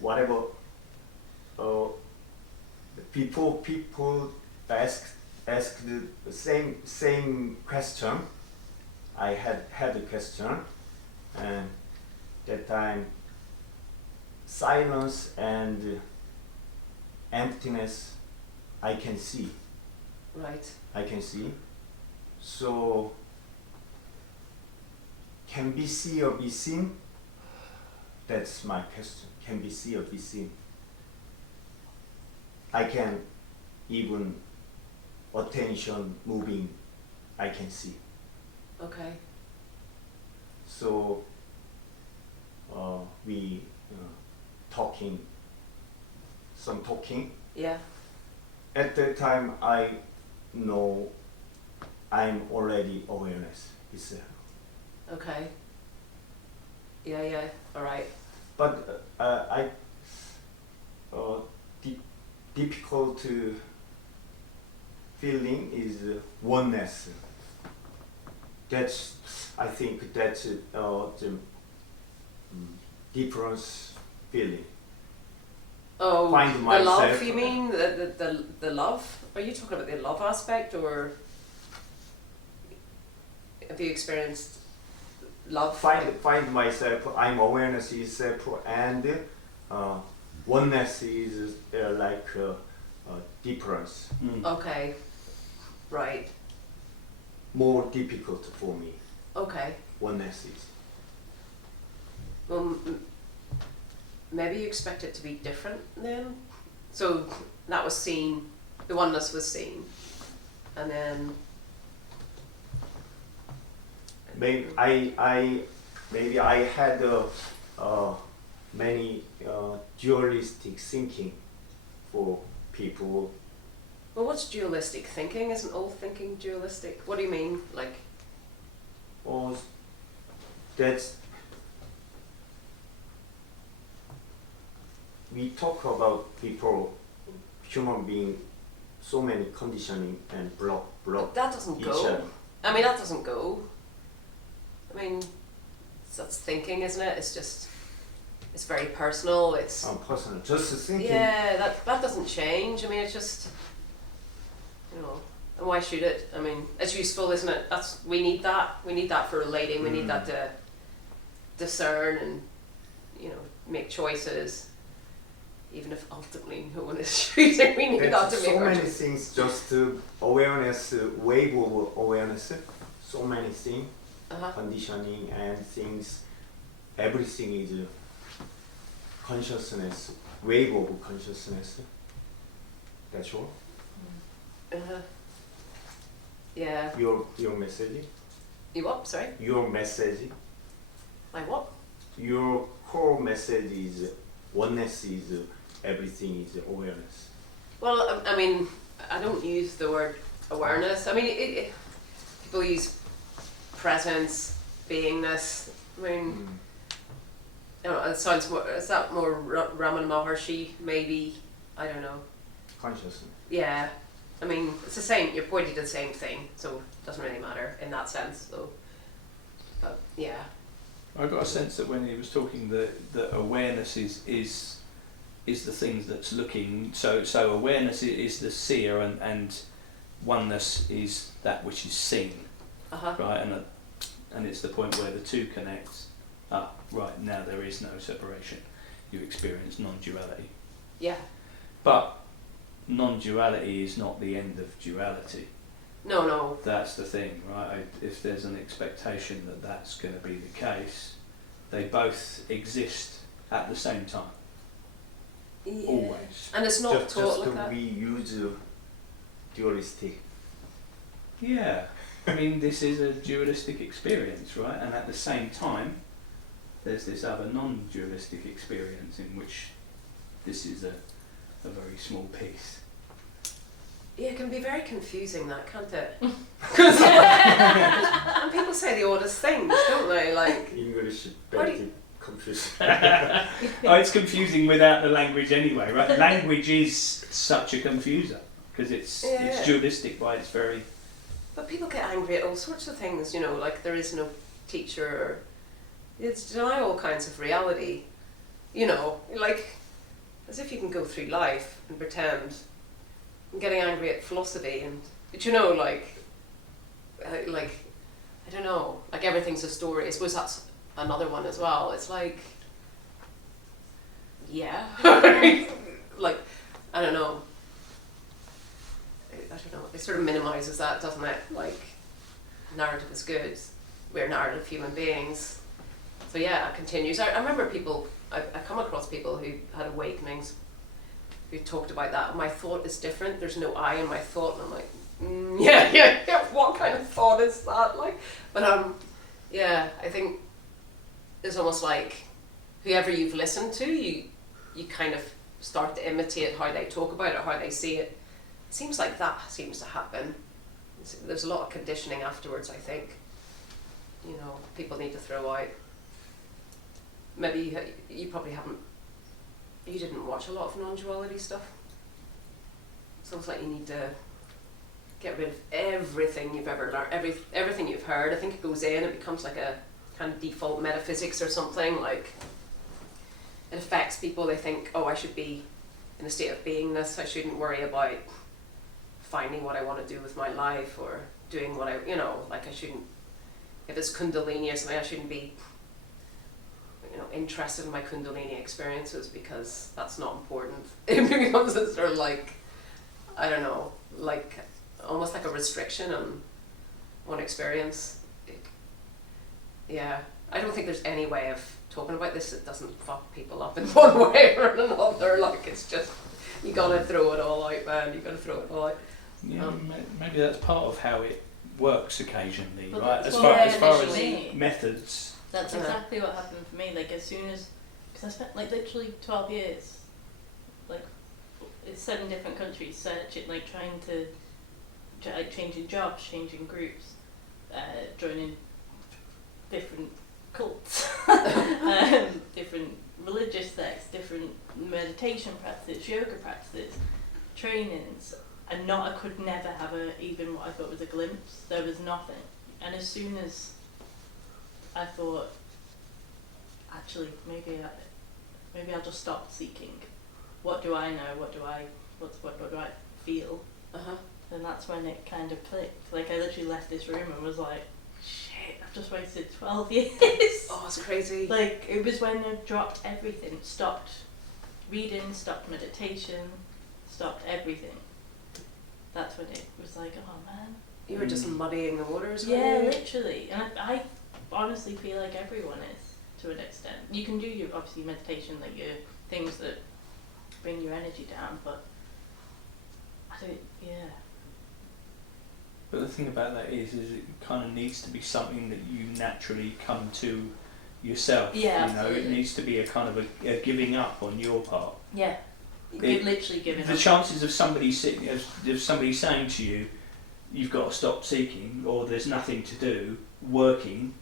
whatever people asked the same question. I had a question, and that time silence and emptiness I can see. Right. I can see. So can be see or be seen? That's my question. Can be see or be seen? I can even attention moving, I can see. Okay. So we talking. Yeah. At that time, I know I'm already awareness itself. Okay. Yeah. All right. But I difficult feeling is oneness. I think that's the difference feeling. Oh, Find the myself. love, you mean? The love? Are you talking about the love aspect, or have you experienced love? Find myself. I'm awareness itself, and oneness is like difference. Okay. Right. More difficult for me. Okay. Oneness is. Well, maybe you expect it to be different then? So that was seen, the oneness was seen, and then... Maybe I had many dualistic thinking for people. Well, what's dualistic thinking? Isn't all thinking dualistic? What do you mean? Like... Or that's we talk about people, human being, so many conditioning and block But that doesn't each go. other. I mean, that doesn't go. I mean, that's thinking, isn't it? It's just, it's very personal. It's Personal, just thinking. yeah, that doesn't change. I mean, it's just, you know, and why should it? I mean, it's useful, isn't it? We need that. We need that for relating. We need that to discern and, you know, make choices. Even if ultimately no one is choosing, we need that to make so our many choices. things, just awareness, wave of awareness. So many things, conditioning and things. Everything is consciousness, wave of consciousness. That's all. Yeah. Your message. You what? Sorry. Your message. My what? Your core message is oneness is everything is awareness. Well, I mean, I don't use the word awareness. I mean, people use presence, beingness. I mean, I don't know, it sounds more, is that more Ramana Maharshi, maybe? I don't know. Consciousness. Yeah. I mean, it's the same, you're pointing to the same thing, so it doesn't really matter in that sense, so. But, yeah. I got a sense that when he was talking that awareness is the thing that's looking, so awareness is the seer and oneness is that which is seen, right? And it's the point where the two connect. Right, now there is no separation. You experience non-duality. Yeah. But non-duality is not the end of duality. No. That's the thing, right? If there's an expectation that that's going to be the case, they both exist at the same time. Yeah. Always. And it's not just taught like that. we use dualistic. Yeah. I mean, this is a dualistic experience, right? And at the same time, there's this other non-dualistic experience in which this is a very small piece. Yeah, it can be very confusing, that, can't it? And people say the oddest things, don't they? Like, English How do very confusing. Oh, it's confusing without the language anyway, right? Language is such a confuser because it's dualistic by its very. But people get angry at all sorts of things, you know, like there is no teacher, or it's deny all kinds of reality, you know, like as if you can go through life and pretend and getting angry at philosophy and, but you know, like I don't know, like everything's a story. I suppose that's another one as well. It's like, yeah, like I don't know. It sort of minimises that, doesn't it? Like, narrative is good. We're narrative human beings. So yeah, it continues. I remember people, I come across people who had awakenings, who talked about that. My thought is different. There's no I in my thought. And I'm like, yeah. What kind of thought is that? Like, but yeah, I think it's almost like whoever you've listened to, you kind of start to imitate how they talk about it, how they see it. Seems like that seems to happen. There's a lot of conditioning afterwards, I think. You know, people need to throw out. Maybe you probably haven't. You didn't watch a lot of non-duality stuff. It's almost like you need to get rid of everything you've ever learned, everything you've heard. I think it goes in. It becomes like a kind of default metaphysics or something. Like it affects people. They think, oh, I should be in a state of beingness. I shouldn't worry about finding what I want to do with my life or doing what I, you know, like I shouldn't, if it's Kundalini or something, I shouldn't be, you know, interested in my Kundalini experiences because that's not important. It becomes sort of like, I don't know, like almost like a restriction on one experience. Yeah, I don't think there's any way of talking about this that doesn't fuck people up in one way or another. Like it's just, you gotta throw it all out, man. You gotta throw it all out. Yeah, maybe that's part of how it works occasionally, Well, right? that's As what far as initially- methods. That's exactly what happened for me. Like as soon as, because I spent like literally 12 years, like in 7 different countries, searching, like trying to, like changing jobs, changing groups, joining different cults, different religious sects, different meditation practices, yoga practices, trainings, and I could never have even what I thought was a glimpse. There was nothing. And as soon as I thought, actually, maybe I'll just stop seeking. What do I know? What do I feel? And that's when it kind of clicked. Like I literally left this room and was like, shit, I've just wasted 12 years. Oh, it's crazy. Like it was when I dropped everything, stopped reading, stopped meditation, stopped everything. That's when it was like, oh man. You were just muddying the waters. Yeah, literally. And I honestly feel like everyone is, to an extent. You can do your, obviously, meditation, like your things that bring your energy down, but I don't, yeah. But the thing about that is it kind of needs to be something that you naturally come to yourself. Yeah, you know, absolutely. it needs to be a kind of a giving up on your part. Yeah. Literally giving The up. chances of somebody saying to you, you've got to stop seeking, or there's nothing to do, working,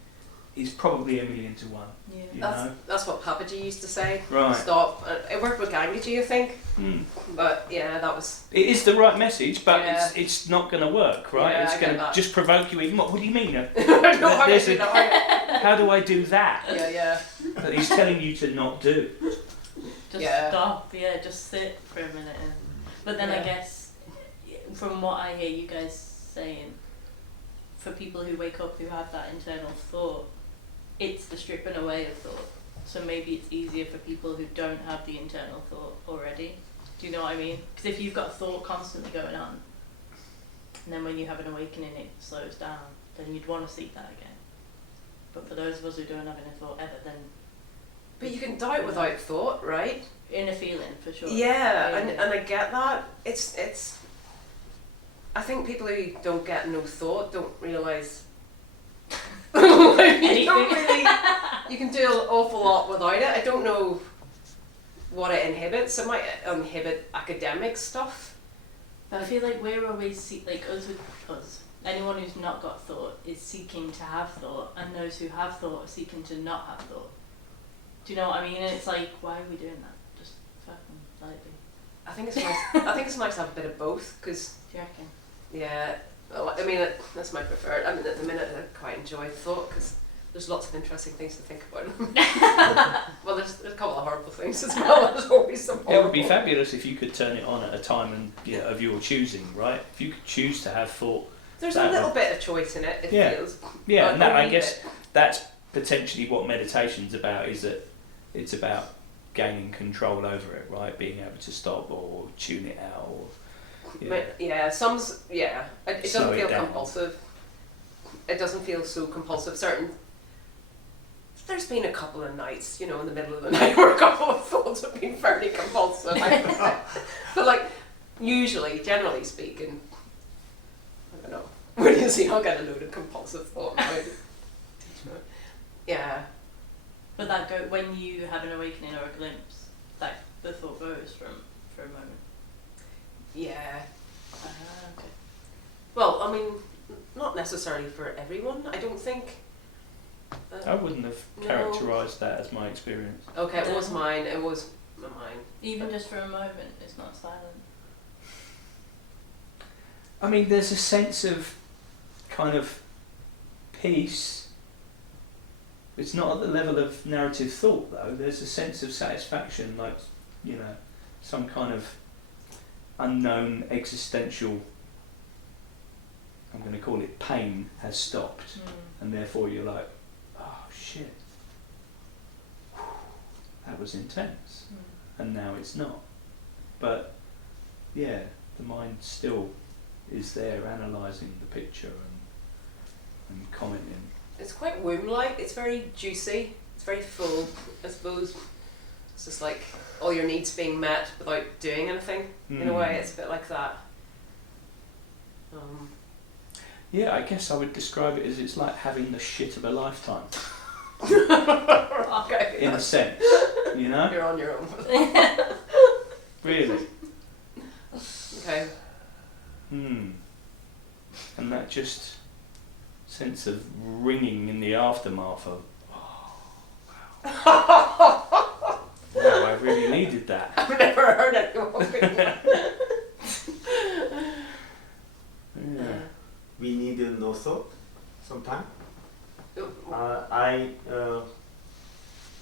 is probably 1,000,000 to 1. Yeah. You know? That's what Papaji used to say. Right. Stop. It worked with Gangaji, I think. Mm. But yeah, that was. It is the right message, but Yeah. it's not going to work, right? Yeah, it's I going get to that. just provoke you even more. What do you mean? I don't know how to There's do a- that. How do I do that? Yeah. That he's telling you to not do. Just Yeah. stop, just sit for a minute. But then I Yeah. guess, from what I hear you guys saying, for people who wake up who have that internal thought, it's the stripping away of thought. So maybe it's easier for people who don't have the internal thought already. Do you know what I mean? Because if you've got thought constantly going on, and then when you have an awakening it slows down, then you'd want to seek that again. But for those of us who don't have any thought ever, then But you can doubt without thought, right? inner feeling for sure. Yeah, and I get that. It's. I think people who don't get no thought don't realise. Like, you don't really. You can do an awful lot without it. I don't know what it inhibits. It might inhibit academic stuff. I feel like we're always like us. Anyone who's not got thought is seeking to have thought, and those who have thought are seeking to not have thought. Do you know what I mean? And it's like, why are we doing that? Just fucking let it be. I think it's nice. I think it's nice to have a bit of both, because Do you reckon? yeah, well, I mean that's my preferred. I mean at the minute I quite enjoy thought because there's lots of interesting things to think about. Well, there's a couple of horrible things as well. There's always some It horrible. would be fabulous if you could turn it on at a time and of your choosing, right? If you could choose to have thought. There's that a little would- bit of choice in it. It Yeah. feels. Yeah, But and that, I only guess bit. that's potentially what meditation's about. Is that it's about gaining control over it, right? Being able to stop or tune it out. Or, Yeah, some's yeah. It Slow doesn't it feel down. compulsive. It doesn't feel so compulsive. There's been a couple of nights, in the middle of the night where a couple of thoughts have been fairly compulsive. But like, usually, generally speaking, I don't know. When you see, I'll get a load of compulsive thought now. Yeah. But when you have an awakening or a glimpse, that the thought goes for a moment. Yeah. Okay. Well, I mean, not necessarily for everyone. I don't think. I wouldn't have No. characterised that as my experience. Okay, it was mine. It was mine. Even just for a moment, it's not silent. I mean, there's a sense of kind of peace. It's not at the level of narrative thought, though. There's a sense of satisfaction, like, some kind of unknown existential, I'm going to call it pain, has stopped. And therefore you're like, oh shit, that was intense. And now it's not. But yeah, the mind still is there analysing the picture and commenting. It's quite womb-like. It's very juicy. It's very full. I suppose it's just like all your needs being met without doing anything. In a way, it's a bit like that. Yeah, I guess I would describe it as it's like having the shit of a lifetime. Okay. In a sense, You're on your own. Really. Okay. And that just sense of ringing in the aftermath of, wow, I really needed that. I've never heard anyone. Yeah. We need no thought sometime.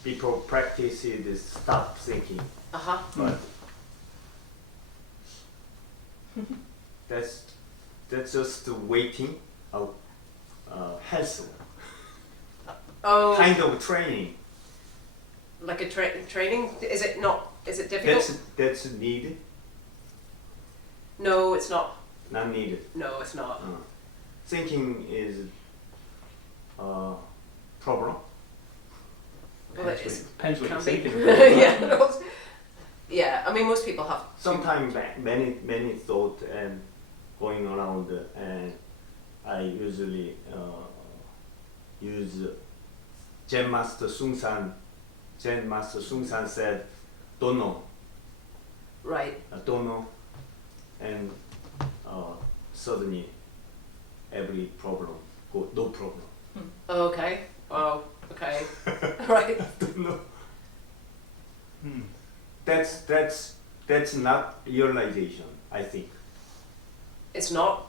People practice it, stop thinking, but that's just waiting of health, Oh, kind of training. like a training? Is it not? Is it difficult? That's needed, No, it's not. not needed. No, it's not. Thinking is problem. Well, it is. Depends what you're Can be. thinking about. Yeah. No, yeah. I mean, most people have. Sometimes many thought and going around, and I usually use Zen Master Sun San. Zen Master Sun San said, "Don't know, Right. don't know," and suddenly every problem go no problem. Oh, okay. Wow. Okay. Right. Don't know. That's not realization. I think It's not.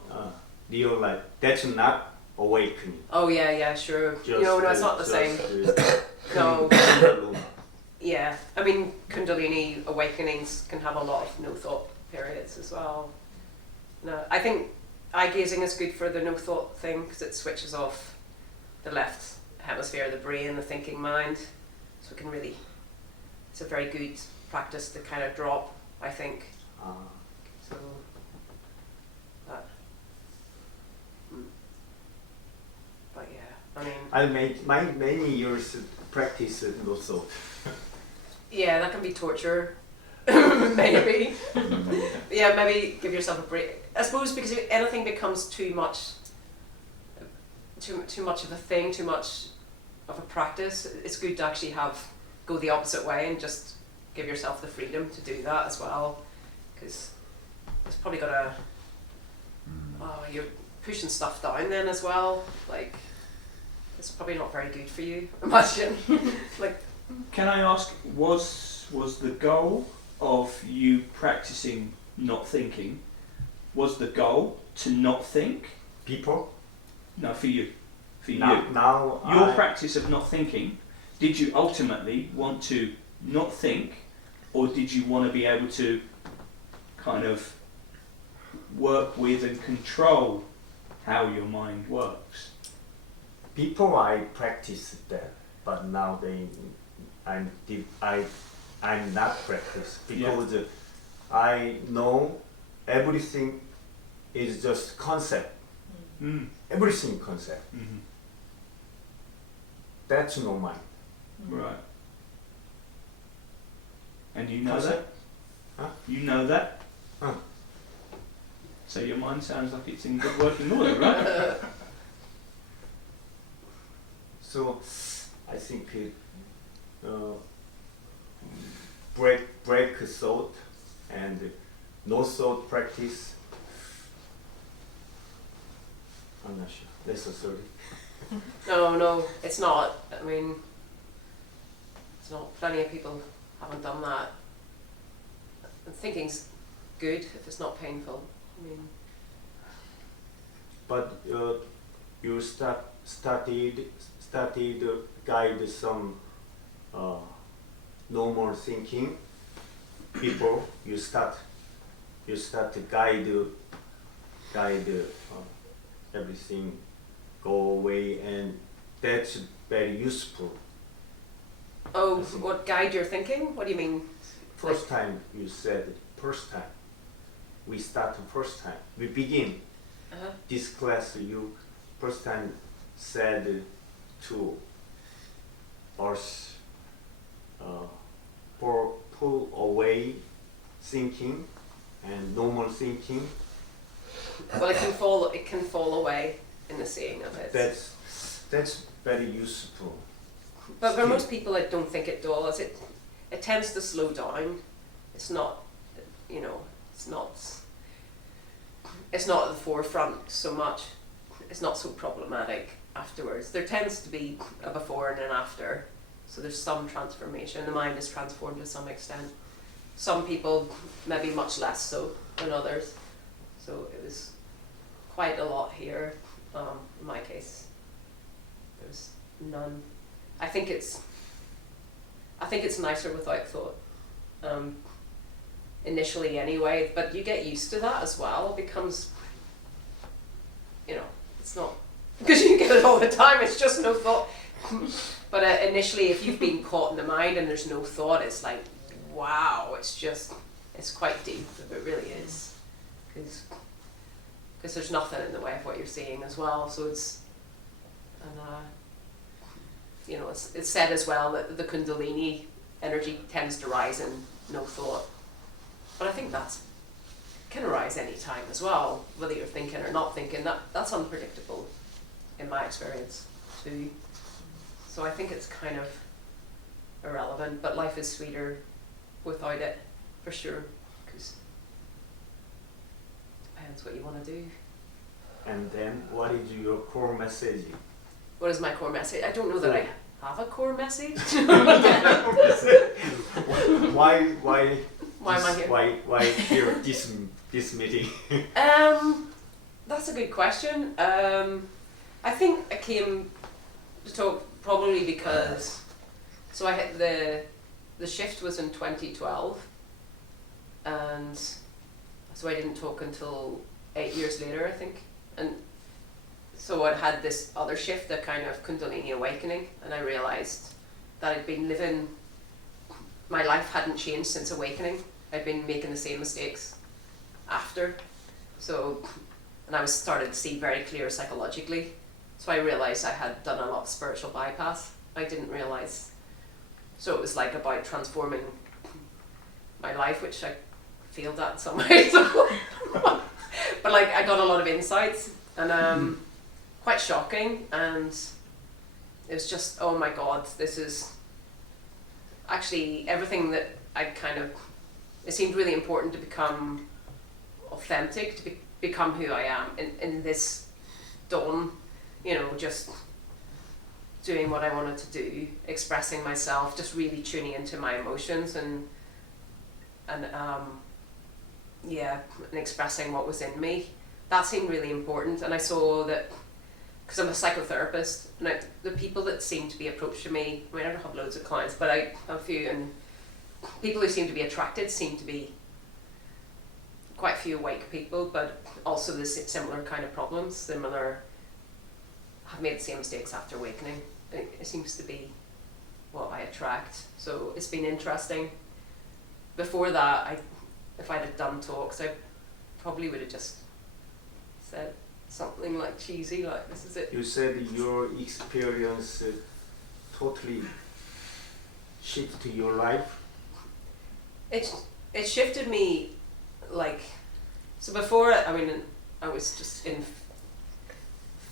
realize that's not awakening. Oh yeah, yeah, sure. Just, No, it's not the same. No. Kundalini. Yeah. I mean, Kundalini awakenings can have a lot of no thought periods as well. No, I think eye gazing is good for the no thought thing because it switches off the left hemisphere of the brain, the thinking mind. So it can really. It's a very good practice to kind of drop, I think. So. But yeah, I mean. I made many years practice no thought. Yeah, that can be torture. Maybe. Yeah, maybe give yourself a break. I suppose because if anything becomes too much of a thing, too much of a practice, it's good to actually go the opposite way and just give yourself the freedom to do that as well. Because it's probably got you're pushing stuff down then as well. Like, it's probably not very good for you. Imagine, like, Can I ask, was the goal of you practicing not thinking, was the goal to not think? People? No, for you. For Now, you. now Your I, practice of not thinking, did you ultimately want to not think, or did you want to be able to kind of work with and control how your mind works? before I practiced that, but now I'm not practice because I know everything is just concept. Mm. Everything concept. Mm-hmm. That's no mind. Right. And you know Concept? that? Huh? You know that? Huh. So your mind sounds like it's in good working order, right? So I think break thought and no thought practice. I'm not sure. Necessary. No, it's not. I mean, it's not. Plenty of people haven't done that. And thinking's good if it's not painful. I mean, But you started guide some normal thinking before you start to guide everything go away, and that's very useful. oh, I think- what guide your thinking? What do you mean? First time you said first time. We start the first time. We begin Uh-huh. this class. You first time said to us pull away thinking and normal thinking. Well, it can fall away in the saying of it. That's very useful. But for skill. most people, I don't think it does. It tends to slow down. It's not, it's not at the forefront so much. It's not so problematic afterwards. There tends to be a before and an after. So there's some transformation. The mind is transformed to some extent. Some people, maybe much less so than others. So it was quite a lot here. In my case, there was none. I think it's nicer without thought. Initially anyway, but you get used to that as well. It becomes, it's not, because you get it all the time, it's just no thought. But initially, if you've been caught in the mind and there's no thought, it's like, wow, it's quite deep, it really is. Because there's nothing in the way of what you're seeing as well, so it's said as well that the Kundalini energy tends to rise in no thought. But I think that can arise any time as well, whether you're thinking or not thinking. That's unpredictable in my experience too. So I think it's kind of irrelevant, but life is sweeter without it, for sure, because it depends what you want to do. And then what is your core message? What is my core message? I don't know that I have a core message. Why Why am I here? Why here this meeting? That's a good question. I think I came to talk probably because, so I had the shift was in 2012, and so I didn't talk until 8 years later, I think, and so I'd had this other shift, the kind of Kundalini awakening, and I realized that I'd been living, my life hadn't changed since awakening. I'd been making the same mistakes after, and I was started to see very clear psychologically. So I realized I had done a lot of spiritual bypass. I didn't realize. So it was like about transforming my life, which I failed at in some ways. But like I got a lot of insights, and quite shocking, and it was just, oh my God, this is actually everything that I it seemed really important to become authentic, to become who I am in this dawn, just doing what I wanted to do, expressing myself, just really tuning into my emotions and yeah, and expressing what was in me. That seemed really important, and I saw that because I'm a psychotherapist, and the people that seem to be approaching me, I mean, I don't have loads of clients, but I have a few, and people who seem to be attracted seem to be quite a few awake people, but also the similar kind of problems, have made the same mistakes after awakening. It seems to be what I attract. So it's been interesting. Before that, if I'd have done talks, I probably would have just said something like cheesy, like this is it. You said your experience totally shifted your life. It shifted me, like, so before, I mean, I was just in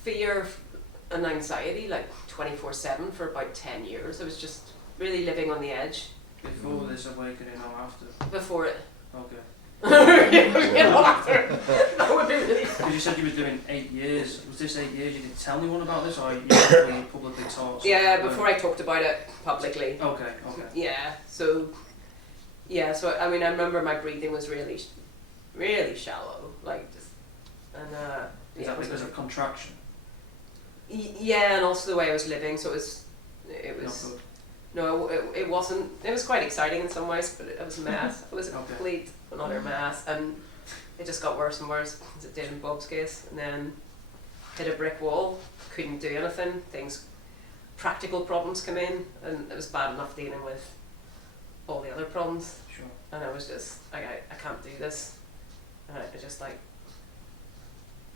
fear and anxiety like 24/7 for about 10 years. I was just really living on the edge. Before this awakening or after? Before it. Okay. After. That would be really fun. Because you said you were doing 8 years. Was this 8 years you didn't tell anyone about this, or you actually publicly talked? Yeah, before I talked about it publicly. Okay. Yeah, so I mean, I remember my breathing was really, really shallow, like just, and Is that because of contraction? Yeah, and also the way I was living, so it was. Not good. No, it wasn't. It was quite exciting in some ways, but it was a mess. It was a complete another mess, and it just got worse and worse as it did in Bob's case. And then hit a brick wall, couldn't do anything. Practical problems come in, and it was bad enough dealing with all the other problems. Sure. And I was just, I can't do this. And I just like,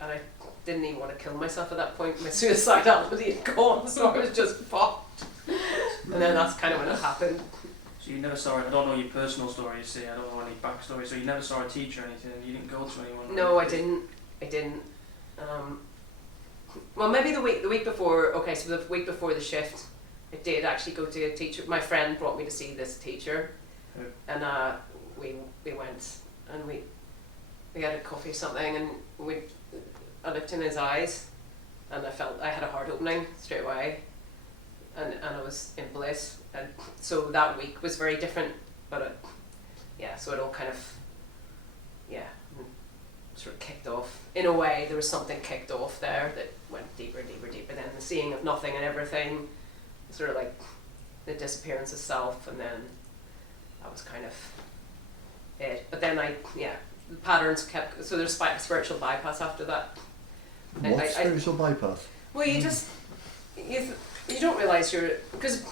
and I didn't even want to kill myself at that point. My suicidality had gone, so I was just fucked. And then that's kind of when it happened. So you never saw it. I don't know your personal story, you see. I don't know any backstory. So you never saw a teacher or anything. You didn't go to anyone. No, I didn't. Well, maybe the week before. Okay, so the week before the shift, I did actually go to a teacher. My friend brought me to see this teacher, and we went and we had a coffee or something, and I looked in his eyes, and I felt I had a heart opening straight away. And I was in bliss, and so that week was very different, but so it all kind of, sort of kicked off. In a way, there was something kicked off there that went deeper and deeper and deeper, then the seeing of nothing and everything, sort of like the disappearance of self, and then that was kind of it. But then the patterns kept, so there's spiritual bypass after that. What spiritual bypass? Well, you don't realise because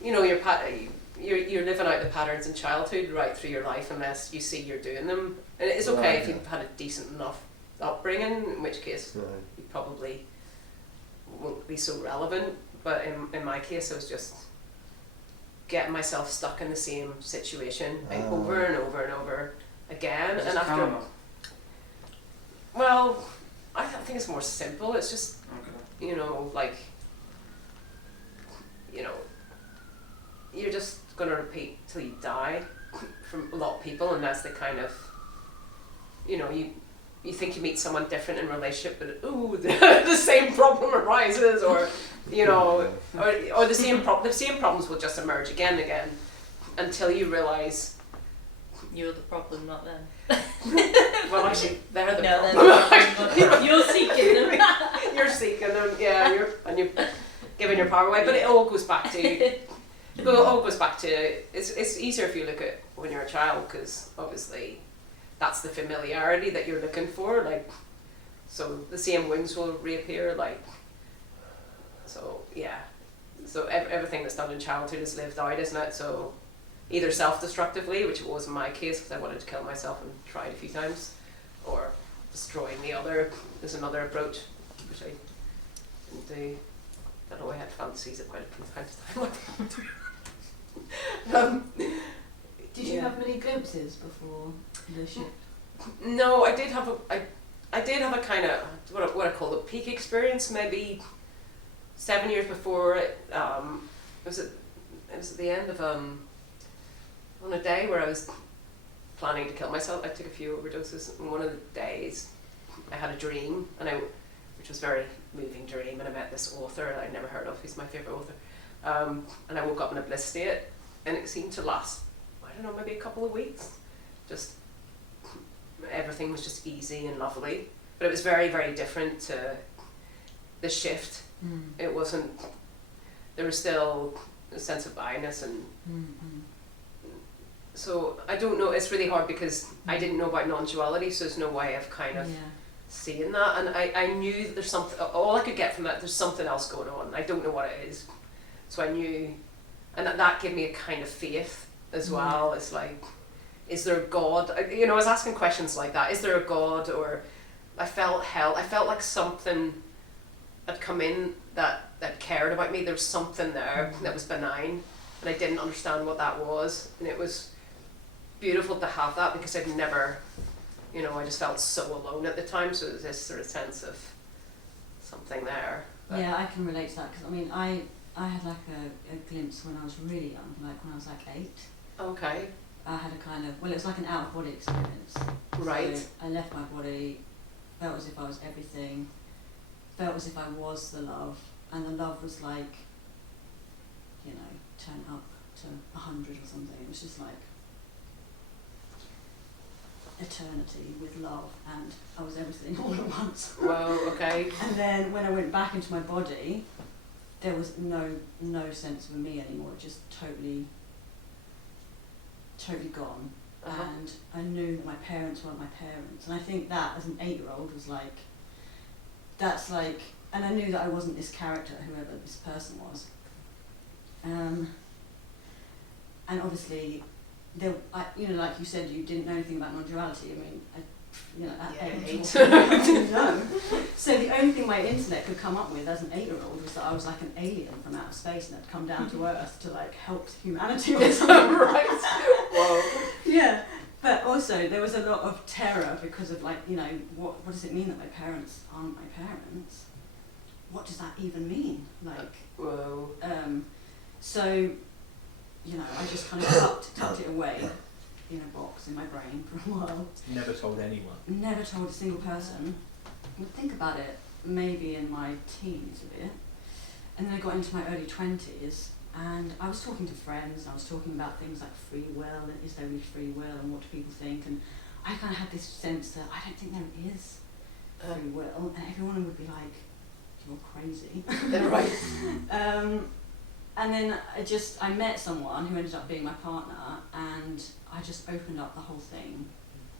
you're living out the patterns in childhood right through your life unless you see you're doing them, and it's okay if you've had a decent enough upbringing, in which case you probably won't be so relevant. But in my case, I was just getting myself stuck in the same situation over and over and over again. Is and this after, karma? well, I think it's more simple. It's just Okay. You're just going to repeat till you die from a lot of people, unless they kind of, you think you meet someone different in a relationship, but the same problem arises, or or the same problems will just emerge again and again until you realise you're the problem, not them. well, actually they're the No, problem. then you're seeking them. You're seeking them, yeah, you're giving your power away, but it all goes back to. It's easier if you look at when you're a child, because obviously that's the familiarity that you're looking for, like, so the same wounds will reappear, like, so everything that's done in childhood is lived out, isn't it? So either self-destructively, which it was in my case because I wanted to kill myself and tried a few times, or destroying the other. There's another approach which I didn't do. I don't know, I had fantasies at quite a few times. Did you have many glimpses before the shift? No, I did have a kind of what I call a peak experience. Maybe 7 years before it. It was at the end of on a day where I was planning to kill myself. I took a few overdoses, and one of the days I had a dream, and which was a very moving dream, and I met this author that I'd never heard of, who's my favourite author. And I woke up in a bliss state, and it seemed to last, I don't know, maybe a couple of weeks. Just everything was just easy and lovely, but it was very, very different to the shift. It wasn't, there was still a sense of I-ness, and so I don't know, it's really hard because I didn't know about non-duality, so there's no way of kind of seeing that, and I knew that there's something, all I could get from that, there's something else going on, I don't know what it is, so I knew, and that gave me a kind of faith as well. It's like, is there a God? You know, I was asking questions like that, is there a God? Or I felt like something had come in that cared about me, there was something there that was benign, and I didn't understand what that was, and it was beautiful to have that because I'd never, you know, I just felt so alone at the time, so there's this sort of sense of something there. Yeah, I can relate to that because I mean, I had like a glimpse when I was really young, like when I was like 8. Okay. I had a kind of, well, it was like an out of body experience. Right. So I left my body, felt as if I was everything, felt as if I was the love, and the love was like, you know, turn up to 100 or something. It was just like eternity with love, and I was everything all at once. Whoa, okay. And then when I went back into my body, there was no sense of me anymore. It just totally gone. And I knew that my parents weren't my parents, and I think that as an 8-year-old was like, that's like, and I knew that I wasn't this character, whoever this person was. And obviously, you know, like you said, you didn't know anything about non-duality. I mean, you know, at 8, I didn't know. So the only thing my internet could come up with as an 8-year-old was that I was like an alien from outer space and had come down to Earth to like help humanity or something. Right. Whoa. Yeah, but also there was a lot of terror because of like, you know, what does it mean that my parents aren't my parents? What does that even mean? Like, whoa. So, you know, I just kind of tucked it away in a box in my brain for a while. Never told anyone? Never told a single person. I would think about it maybe in my teens a bit. And then I got into my early 20s, and I was talking to friends, and I was talking about things like free will, and is there really free will, and what do people think, and I kind of had this sense that I don't think there is free will, and everyone would be like, you're crazy. Right. And then I met someone who ended up being my partner, and I just opened up the whole thing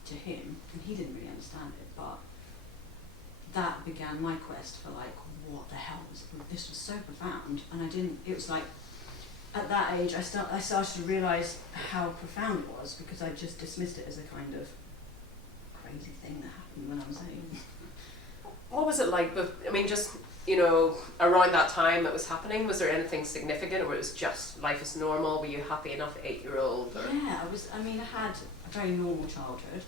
to him, and he didn't really understand it, but that began my quest for like, what the hell this was so profound, and it was like, at that age I started to realise how profound it was, because I just dismissed it as a kind of crazy thing that happened when I was 8. What was it like, I mean, just, you know, around that time it was happening, was there anything significant, or it was just life is normal? Were you happy enough 8-year-old? Or? Yeah, I had a very normal childhood,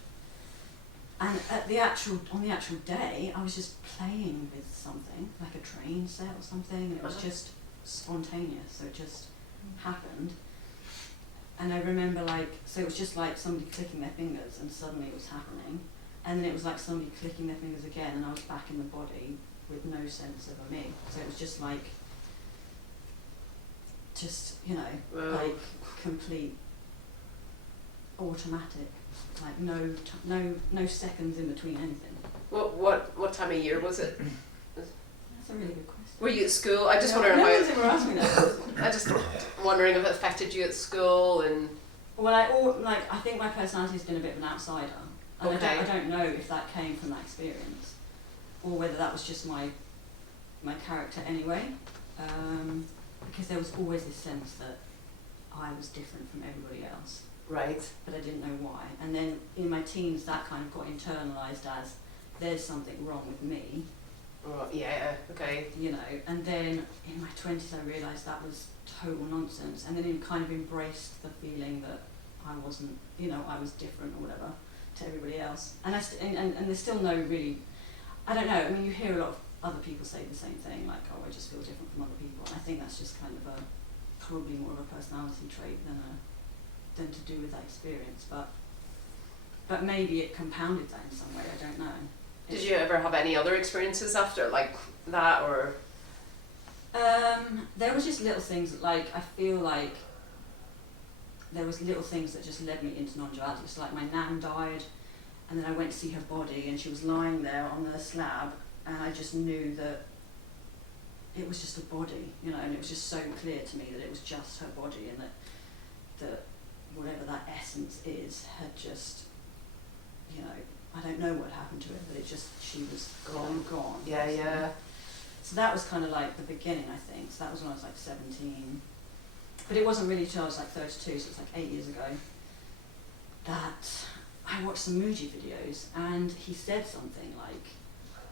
and on the actual day I was just playing with something, like a train set or something, and it was just spontaneous, so it just happened. And I remember so it was just like somebody clicking their fingers and suddenly it was happening, and then it was like somebody clicking their fingers again and I was back in the body with no sense of a me. So it was just like, you know, like complete automatic, like no seconds in between anything. What time of year was it? That's a really good question. Were you at school? I just wondering no how. one's ever asked me that. I just wondering if it affected you at school and. Well, I think my personality's been a bit of an outsider, and Okay. I don't know if that came from that experience, or whether that was just my character anyway, because there was always this sense that I was different from everybody else. Right. But I didn't know why. And then in my teens, that kind of got internalised as there's something wrong with me. Oh, yeah. Okay. You know, and then in my 20s I realised that was total nonsense, and then I kind of embraced the feeling that I wasn't, you know, I was different or whatever to everybody else. And and there's still no really, I don't know, I mean, you hear a lot of other people say the same thing, like, oh, I just feel different from other people, and I think that's just kind of probably more of a personality trait than to do with that experience, but maybe it compounded that in some way, I don't know. Did you ever have any other experiences after like that, or? There was just little things, like, I feel like there was little things that just led me into non-duality. So like my nan died, and then I went to see her body, and she was lying there on the slab, and I just knew that it was just a body, you know, and it was just so clear to me that it was just her body, and that whatever that essence is had just, you know, I don't know what happened to it, but it just, she was gone. Yeah, yeah. So that was kind of like the beginning, I think. So that was when I was like 17. But it wasn't really till I was like 32, so it's like 8 years ago, that I watched some Muji videos, and he said something like,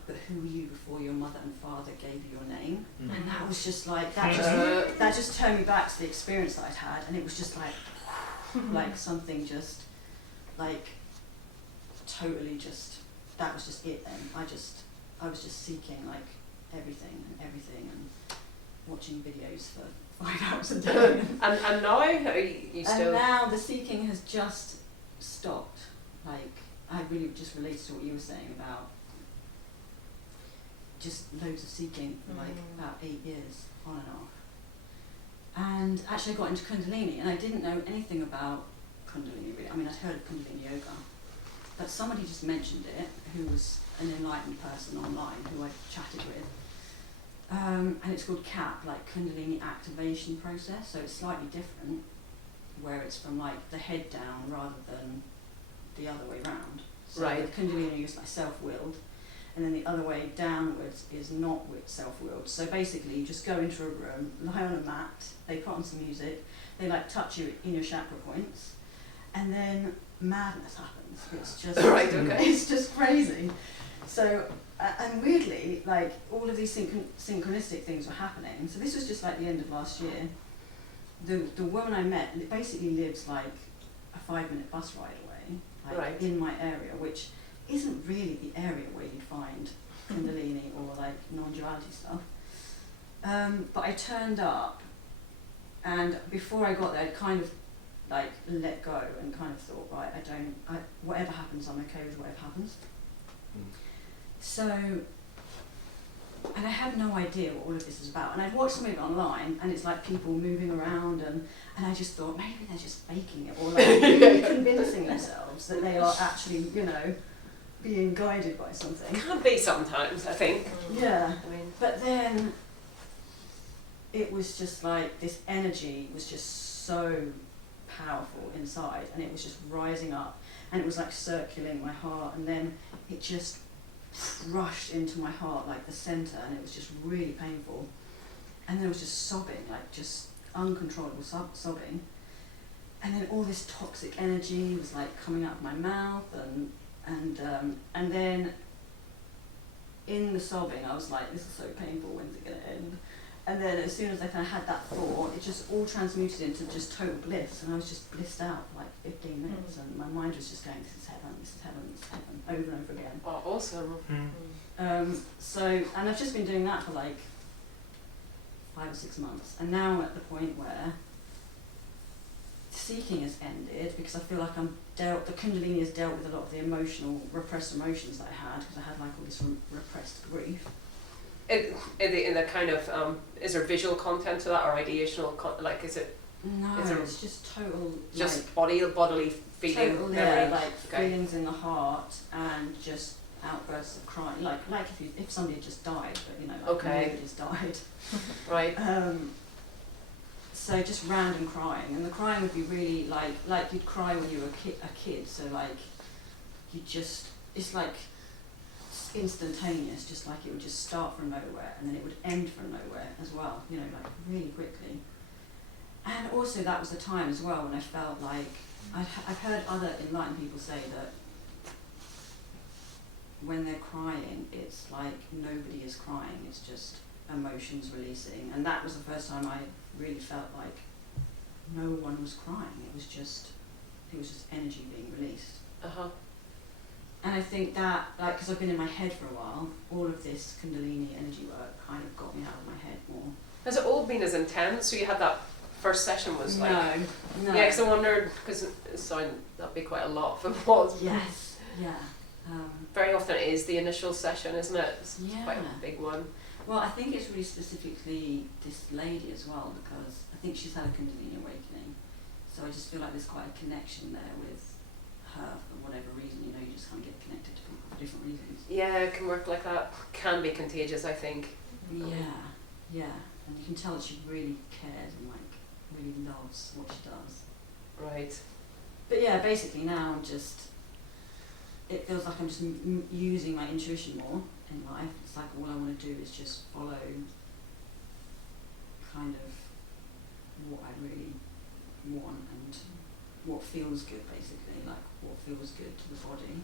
"But who were you before your mother and father gave you your name?" Mm. And that was just like, that just turned me back to the experience that I'd had, and it was just like something just, like, totally just, that was just it then. I was just seeking like everything and watching videos for 5 hours a day. and now are you still? And now the seeking has just stopped. Like, I really just related to what you were saying about just loads of seeking for like about 8 years on and off. And actually I got into Kundalini, and I didn't know anything about Kundalini really. I mean, I'd heard of Kundalini yoga, but somebody just mentioned it who was an enlightened person online who I chatted with. And it's called CAP, like Kundalini Activation Process, so it's slightly different, where it's from like the head down rather than the other way round. So Right. with Kundalini is like self-willed, and then the other way downwards is not self-willed. So basically you just go into a room, lie on a mat, they put on some music, they like touch you in your chakra points, and then madness happens. It's just Right, okay. It's just crazy. So and weirdly, like, all of these synchronistic things were happening. So this was just like the end of last year. The woman I met basically lives like a 5-minute bus ride away, like Right. in my area, which isn't really the area where you'd find Kundalini or like non-duality stuff. But I turned up, and before I got there, I'd kind of like let go and kind of thought, right, whatever happens, I'm okay with whatever happens. So, and I had no idea what all of this was about. And I'd watched some of it online, and it's like people moving around, and I just thought, maybe they're just faking it, or like really convincing themselves that they are actually, you know, being guided by something. Can be sometimes, I think. Yeah. I mean, But then it was just like this energy was just so powerful inside, and it was just rising up, and it was like circulating my heart, and then it just rushed into my heart, like the center, and it was just really painful. And then I was just sobbing, like just uncontrollable sobbing. And then all this toxic energy was like coming out of my mouth, and then in the sobbing I was like, this is so painful, when's it gonna end? And then as soon as I kind of had that thought, it just all transmuted into just total bliss, and I was just blissed out for like 15 minutes, and my mind was just going, this is heaven, this is heaven, this is heaven, over and over again. oh, awesome. So, and I've just been doing that for like 5 or 6 months, and now I'm at the point where seeking has ended, because I feel like the Kundalini has dealt with a lot of the repressed emotions that I had, because I had like all this repressed grief. In the kind of, is there visual content to that, or ideational, like, is it No, Is there it's just total, just like, bodily feeling, total, memory? yeah, like Okay. feelings in the heart, and just outbursts of crying, like if somebody had just died, but you know, like Okay. nobody's died. Right. So just random crying, and the crying would be really like you'd cry when you were a kid. So like you just, it's like instantaneous, just like it would just start from nowhere and then it would end from nowhere as well. You know, like really quickly. And also that was the time as well when I felt like I've heard other enlightened people say that when they're crying, it's like nobody is crying. It's just emotions releasing, and that was the first time I really felt like no one was crying. It was just energy being released. And I think that, like, because I've been in my head for a while, all of this Kundalini energy work kind of got me out of my head more. Has it all been as intense? So you had that first session was like... No. Yeah, because I wondered, because that'd be quite a lot for what. Yes, yeah. Very often it is the initial session, isn't it? It's quite Yeah. a big one. Well, I think it's really specifically this lady as well, because I think she's had a Kundalini awakening. So I just feel like there's quite a connection there with her for whatever reason. You know, you just kind of get connected to people for different reasons. Yeah, it can work like that. Can be contagious, I think. Yeah, yeah. And you can tell that she really cares and like really loves what she does. Right. But yeah, basically now I'm just, it feels like I'm just using my intuition more in life. It's like all I want to do is just follow kind of what I really want and what feels good, basically, like what feels good to the body.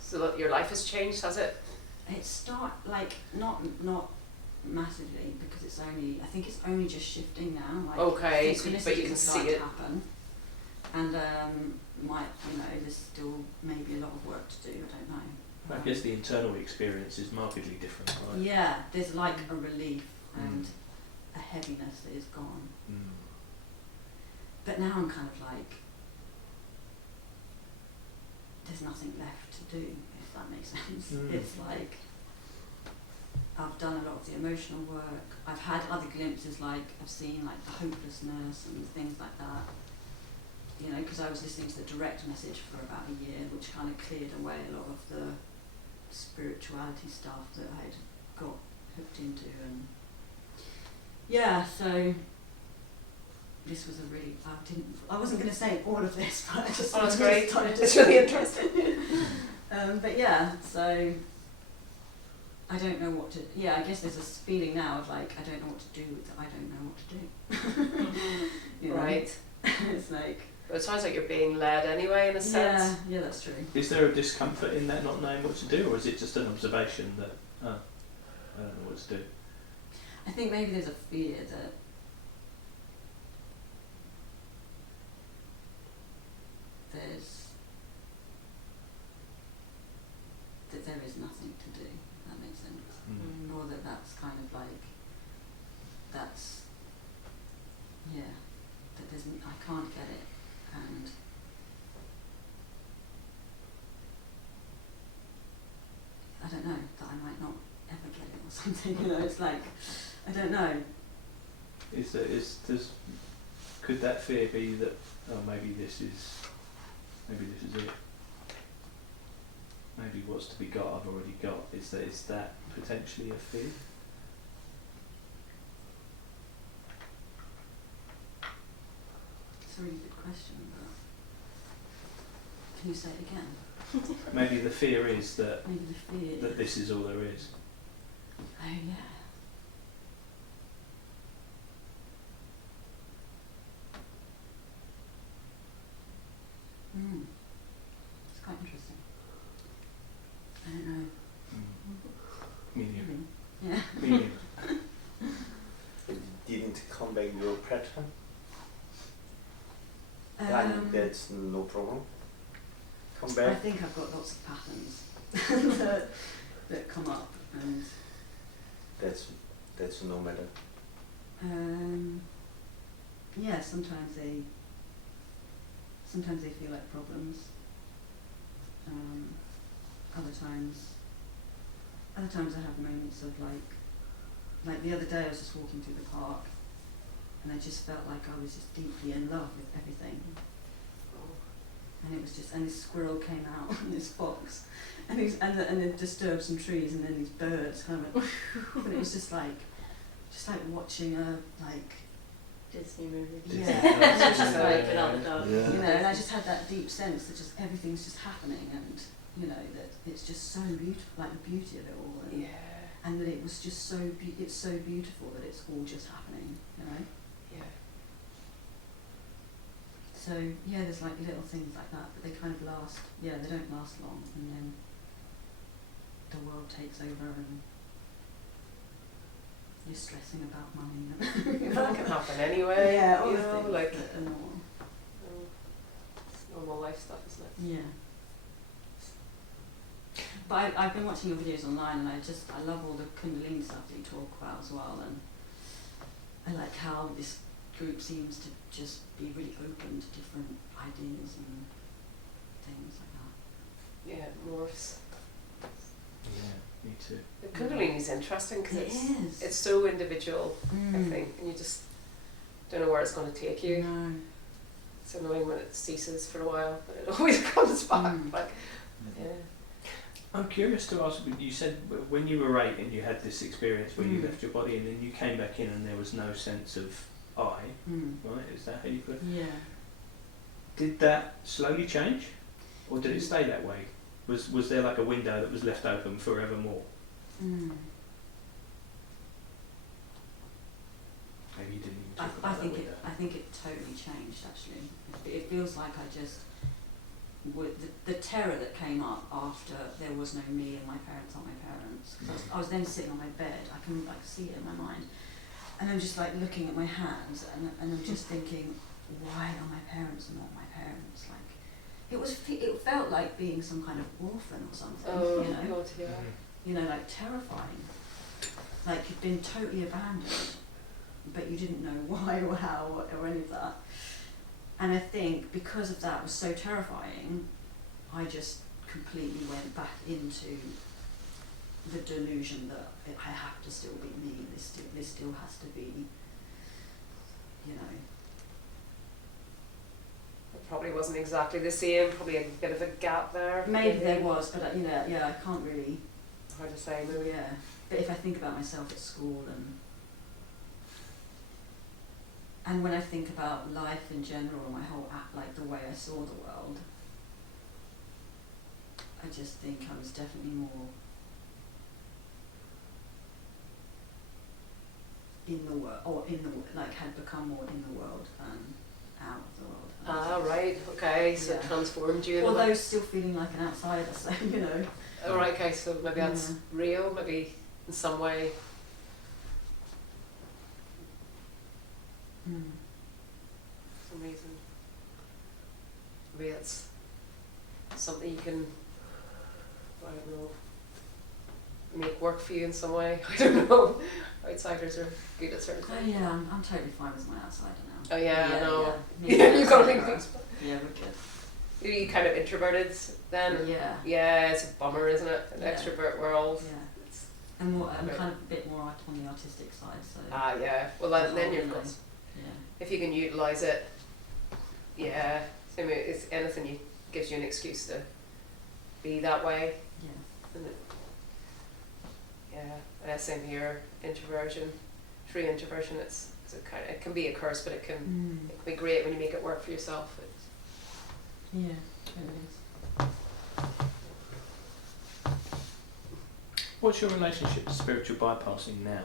So that your life has changed, has it? It's not massively, because it's only, I think it's only just shifting now. Like Okay, so, synchronicity but you can start see to it. happen. And there's still maybe a lot of work to do. I don't know. I guess the internal experience is markedly different, right? Yeah, there's like a relief and a heaviness that is gone. Mm. But now I'm kind of like, there's nothing left to do, if that makes sense. It's like, I've done a lot of the emotional work. I've had other glimpses, like I've seen like the hopelessness and things like that. You know, because I was listening to the direct message for about a year, which kind of cleared away a lot of the spirituality stuff that I'd got hooked into. And yeah, so this was a really, I wasn't going to say all of this, but I just Oh, that's great. started to It's really interesting. but yeah, so I don't know what to, I guess there's this feeling now of like, I don't know what to do with it, I don't know what to do. You know? Right. It's like, But it sounds like you're being led anyway, in a sense. yeah, that's true. Is there a discomfort in that not knowing what to do, or is it just an observation that, I don't know what to do? I think maybe there's a fear that there is nothing to do, if that makes sense. Mm. Or that's kind of like, that's, that I can't get it, and I don't know, that I might not ever get it or something, you know, it's like, I don't know. Could that fear be that, maybe this is it? Maybe what's to be got I've already got. Is that potentially a fear? It's a really good question, but can you say it again? Maybe the fear is that Maybe the fear. that this is all there is. Oh yeah. It's quite interesting. I don't know. Medium. Yeah. Medium. It didn't come back your pattern? And that's no problem. Come I back. think I've got lots of patterns that come up, and That's no matter. yeah, sometimes they feel like problems. Other times I have moments of like the other day I was just walking through the park, and I just felt like I was just deeply in love with everything. And it was just, and this squirrel came out, and this fox, and it disturbed some trees, and then these birds kind of went, and it was just like watching a Disney movie. Yeah. And it's just like without the dog. Yeah. you know, and I just had that deep sense that just everything's just happening, and you know that it's just so beautiful, like the beauty of it all, and, and that it was just it's so beautiful that it's all just happening, you know. Yeah. So yeah, there's like little things like that, but they kind of last. Yeah, they don't last long, and then the world takes over, and you're stressing about money. That can happen anyway. Yeah, all you the know, things like that are normal. it's normal life stuff, isn't it? Yeah. But I've been watching your videos online, and I love all the Kundalini stuff that you talk about as well, and I like how this group seems to just be really open to different ideas and things like that. Yeah, is interesting because It is. it's so individual, I Mm. think, and you just don't know where it's going to take you. No. It's annoying when it ceases for a while, but it always comes back. Mm. Like, yeah. I'm curious to ask, you said when you were 8 and you had this experience where you Mm. left your body and then you came back in and there was no sense of I, Mm. right? Is that how you put it? Yeah. Did that slowly change? Or did it stay that way? Was there like a window that was left open forevermore? Mm. Maybe you didn't even I, talk I about think that it. window. I think it totally changed. Actually, it feels like I just with the terror that came up after there was no me and my parents aren't my parents. 'Cause I was then sitting on my bed. I can see it in my mind, and I'm just like looking at my hands, and I'm just thinking, why are my parents not my parents? Like, it felt like being some kind of orphan or something. Oh, you know, God, yeah. you know, like terrifying. Like you'd been totally abandoned, but you didn't know why or how or any of that. And I think because of that was so terrifying, I just completely went back into the delusion that I have to still be me. This still has to be, you know. It probably wasn't exactly the same, probably a bit of a gap there. Maybe there was, but you know, yeah, I can't really. Hard to say, maybe. Yeah, but if I think about myself at school and when I think about life in general, my whole like the way I saw the world, I just think I was definitely more in the world, or like had become more in the world than out of the world. Ah, right, okay, so it Yeah. transformed you in a way. Although still feeling like an outsider, so you know. Oh, right, okay, so maybe that's Yeah. real, maybe in some way. Mm. For some reason. Maybe that's something you can, I don't know, make work for you in some way. I don't know. Outsiders are good at certain Oh things. yeah, I'm totally fine with my outsider now. Oh yeah, I know. Yeah, Yeah, you've got to outsider. make things. Yeah, we're good. Are you kind of introverted then? Yeah. Yeah, it's a bummer, isn't it? An Yeah. extrovert world. Yeah. It's, And more, I'm Right. kind of a bit more on the autistic side, so. yeah. Well, then you've got. Yeah. If you can utilise it, yeah. I mean, it's anything you gives you an excuse to be that way. Yeah. And it, yeah, same here. Introversion, true introversion. It's a kind. It can be a curse, but it can be great when you make it work for yourself. It's, Yeah, it is. What's your relationship to spiritual bypassing now?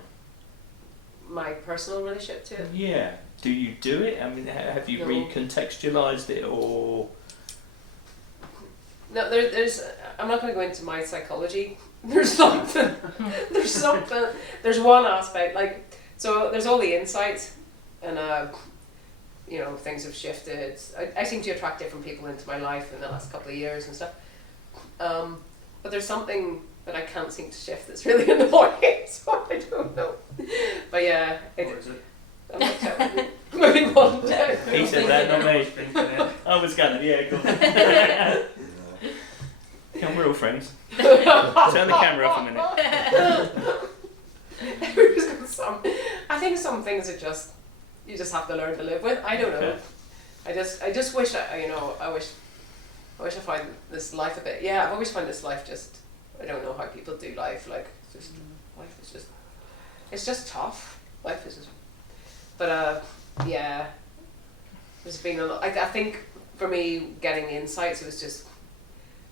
my personal relationship to it. Yeah. Do you do it? I mean, have you No. recontextualised it or? No, there's. I'm not going to go into my psychology. There's something. There's something. There's one aspect, like, so there's all the insights, and you know, things have shifted. I seem to attract different people into my life in the last couple of years and stuff. But there's something that I can't seem to shift that's really annoying. So I don't know. But yeah, What is it? I'm not telling you. Maybe one day. He said that, not me. Thinking it. I was gonna, yeah, go on. Come, we're all friends. Turn the camera off a minute. I think some things are just you just have to learn to live with. I don't know. Okay. I just wish I wish I find this life a bit. Yeah, I've always found this life just. I don't know how people do life. Like just life is just. It's just tough. Life is just. But yeah. There's been a lot. I think for me getting the insights, it was just.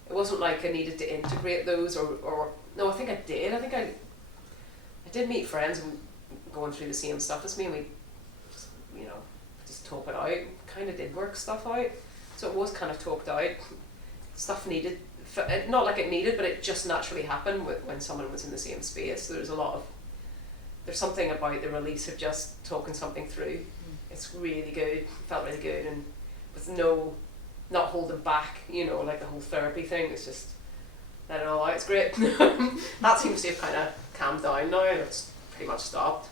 It wasn't like I needed to integrate those or no, I think I did. I think I did meet friends and going through the same stuff as me, and we just, just talk it out. Kind of did work stuff out. So it was kind of talked out. Stuff needed, not like it needed, but it just naturally happened when someone was in the same space. So there's something about the release of just talking something through. It's really good, felt really good, and with not holding back, like the whole therapy thing. It's just let it all out. It's great. That seems to have kind of calmed down now, and it's pretty much stopped.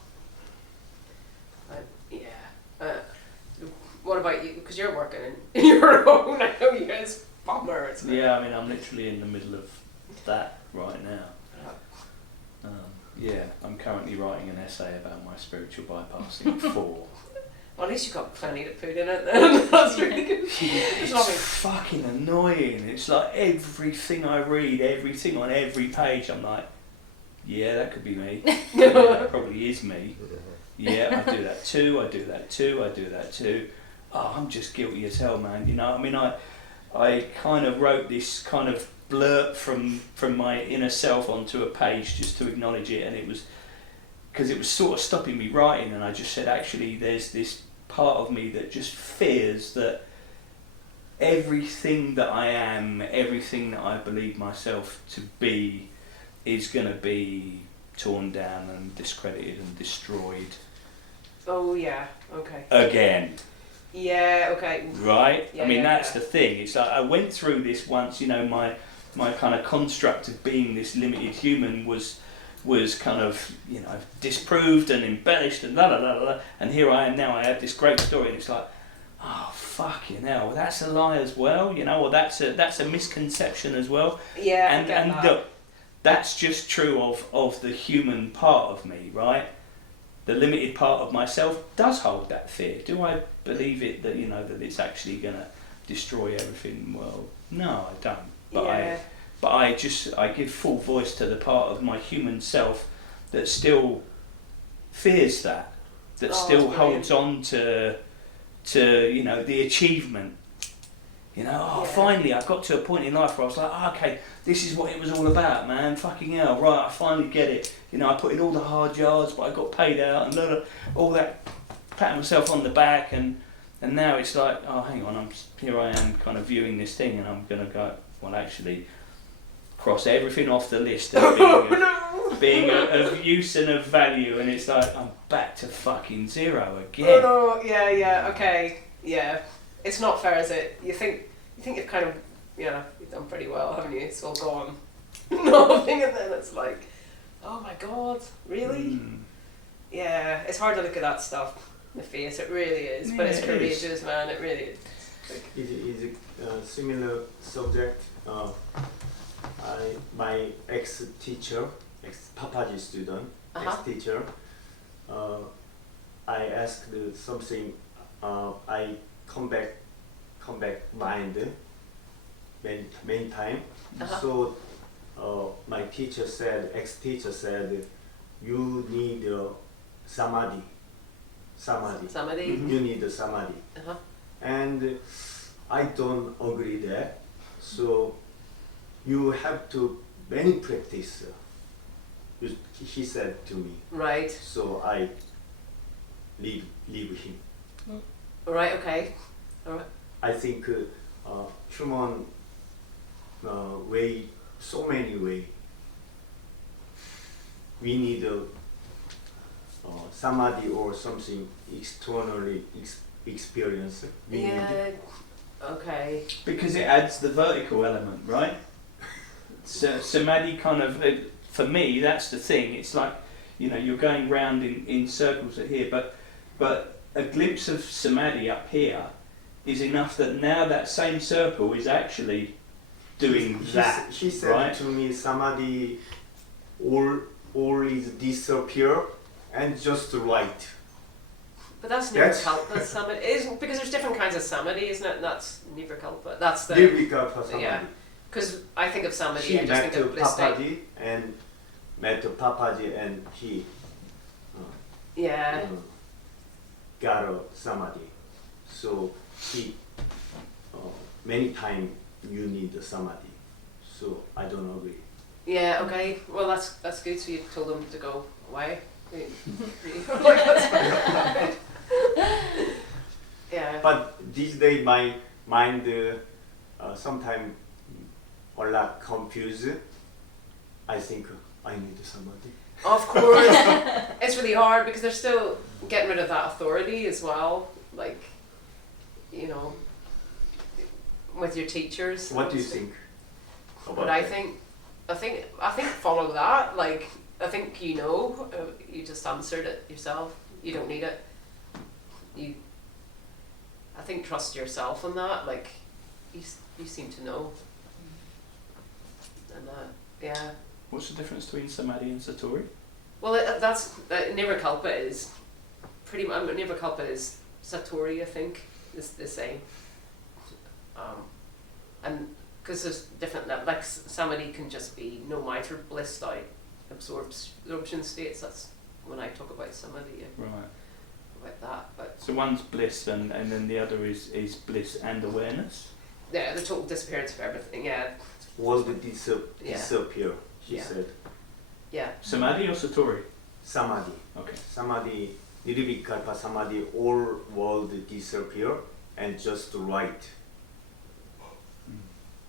Yeah. What about you? Because you're working in your own. I know you guys bummer. It's Yeah, I mean, I'm literally in the middle of that right now. Yeah, I'm currently writing an essay about my spiritual bypassing 4. Well, at least you've got plenty to put in it then. That's really good. It's fucking annoying. It's like everything I read, everything on every page, I'm like, yeah, that could be me. Yeah, that probably is me. Yeah, I do that too, I do that too, I do that too. Oh, I'm just guilty as hell, man. You know, I mean, I kind of wrote this kind of blurt from my inner self onto a page just to acknowledge it, and it was because it was sort of stopping me writing, and I just said, actually, there's this part of me that just fears that everything that I am, everything that I believe myself to be, is going to be torn down and discredited and destroyed. Oh yeah, okay. Again. Yeah, okay. Right? Yeah, I mean, yeah, that's the thing. It's like I went through this once, you know, my kind of construct of being this limited human was kind of, you know, disproved and embellished and la la la la, and here I am now. I have this great story, and it's like, oh fucking hell, that's a lie as well, you know, or that's a misconception as well. Yeah, and I get and that. look, that's just true of the human part of me, right? The limited part of myself does hold that fear. Do I believe it that, you know, that it's actually gonna destroy everything? Well, no, I don't. But Yeah. I give full voice to the part of my human self that still fears that still that's holds on to you know, the achievement. You know, oh, Yeah. finally I got to a point in life where I was like, oh, okay, this is what it was all about, man. Fucking hell, right? I finally get it. You know, I put in all the hard yards, but I got paid out, and all that, patting myself on the back, and now it's like, oh, hang on, here I am, kind of viewing this thing, and I'm gonna go, well, actually, cross everything off the list of being of use and of value, and it's like I'm back to fucking zero again. Oh no, yeah, okay, yeah. It's not fair, is it? You think you've kind of, yeah, you've done pretty well, haven't you? It's all gone. Nothing, and then it's like, oh my god, really? Yeah, it's hard to look at that stuff in the face, it really is. But it's Yeah, it courageous, is. man, it really is. It is a similar subject. My ex-teacher, ex-Papaji student, ex-teacher, I asked something, I come back mind many time. So my teacher said, ex-teacher said, you need samadhi. Somebody. You need samadhi. And I don't agree that. So you have to many practice. He said to me. Right. So I leave him. Right, okay. Alright. I think human way, so many way. We need samadhi or something externally experience. We Yeah, need. okay. Because it adds the vertical element, right? So samadhi kind of, for me, that's the thing. It's like, you know, you're going round in circles at here, but a glimpse of samadhi up here is enough that now that same circle is actually doing that. He said right? to me, samadhi all is disappear and just right. But that's nirvikalpa samadhi. Isn't, because there's different kinds of samadhi, isn't it? And that's nirvikalpa. That's the... Nirvikalpa samadhi. Yeah. Because I think of samadhi, She I just met think of bliss state. Papaji and met Papaji and he Yeah. got a samadhi. So he many times you need the samadhi. So I don't agree. Yeah, okay. Well, that's good. So you told them to go away. Yeah. But these days my mind sometimes a lot confused. I think I need samadhi. Of course. It's really hard because they're still getting rid of that authority as well. Like, you know, with your teachers. What do you think about What I that? think, I think follow that. Like, I think you know, you just answered it yourself. You don't need it. I think trust yourself in that. Like, you seem to know. And yeah. What's the difference between samadhi and satori? Well, that's Nirvikalpa is pretty much Nirvikalpa is Satori, I think, is the same. And because there's different levels, like Samadhi can just be no matter blissed out, absorption states. That's when I talk about Samadhi, Right. about that. But So one's bliss and then the other is bliss and awareness? yeah, the total disappearance of everything. Yeah. World disappear, she Yeah. said. Yeah. Samadhi or Satori? Samadhi. Okay. Samadhi, Nirvikalpa Samadhi, all world disappear and just right.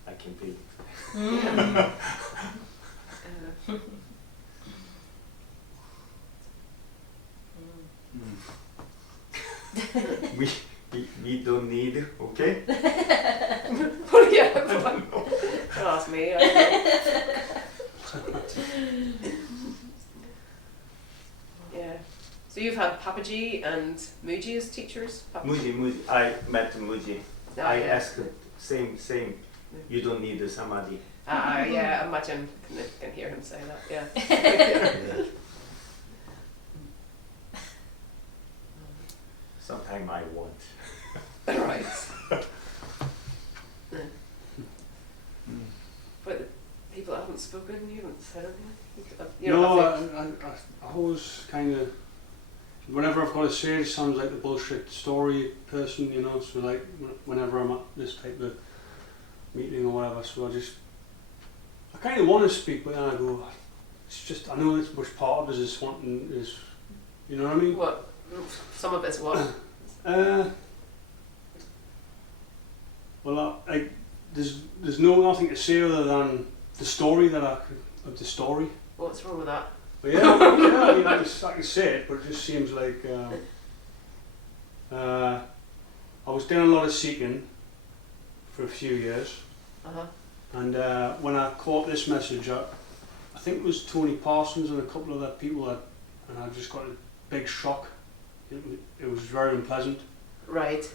I can feel it. We don't need, okay? Oh yeah. Don't ask me. I don't know. Yeah. So you've had Papaji and Muji as teachers? Muji, I met Muji. I yeah. asked same. You don't need the Samadhi. Yeah, I imagine can hear him say that, yeah. Sometime I want. Right. But the people that haven't spoken, you haven't said anything? You know, I always kind of, whenever I've got to say it sounds like the bullshit story person, you know, so like whenever I'm at this type of meeting or whatever, so I kind of want to speak, but then I go, it's just, I know it's much part of us is wanting, is, you know what I mean? What? Some of it's what? Well, there's nothing to say other than the story of the story. What's wrong with that? But yeah, I mean, I can say it, but it just seems like I was doing a lot of seeking for a few years, and when I caught this message, I think it was Tony Parsons and a couple of other people, and I just got a big shock. It was very unpleasant. Right.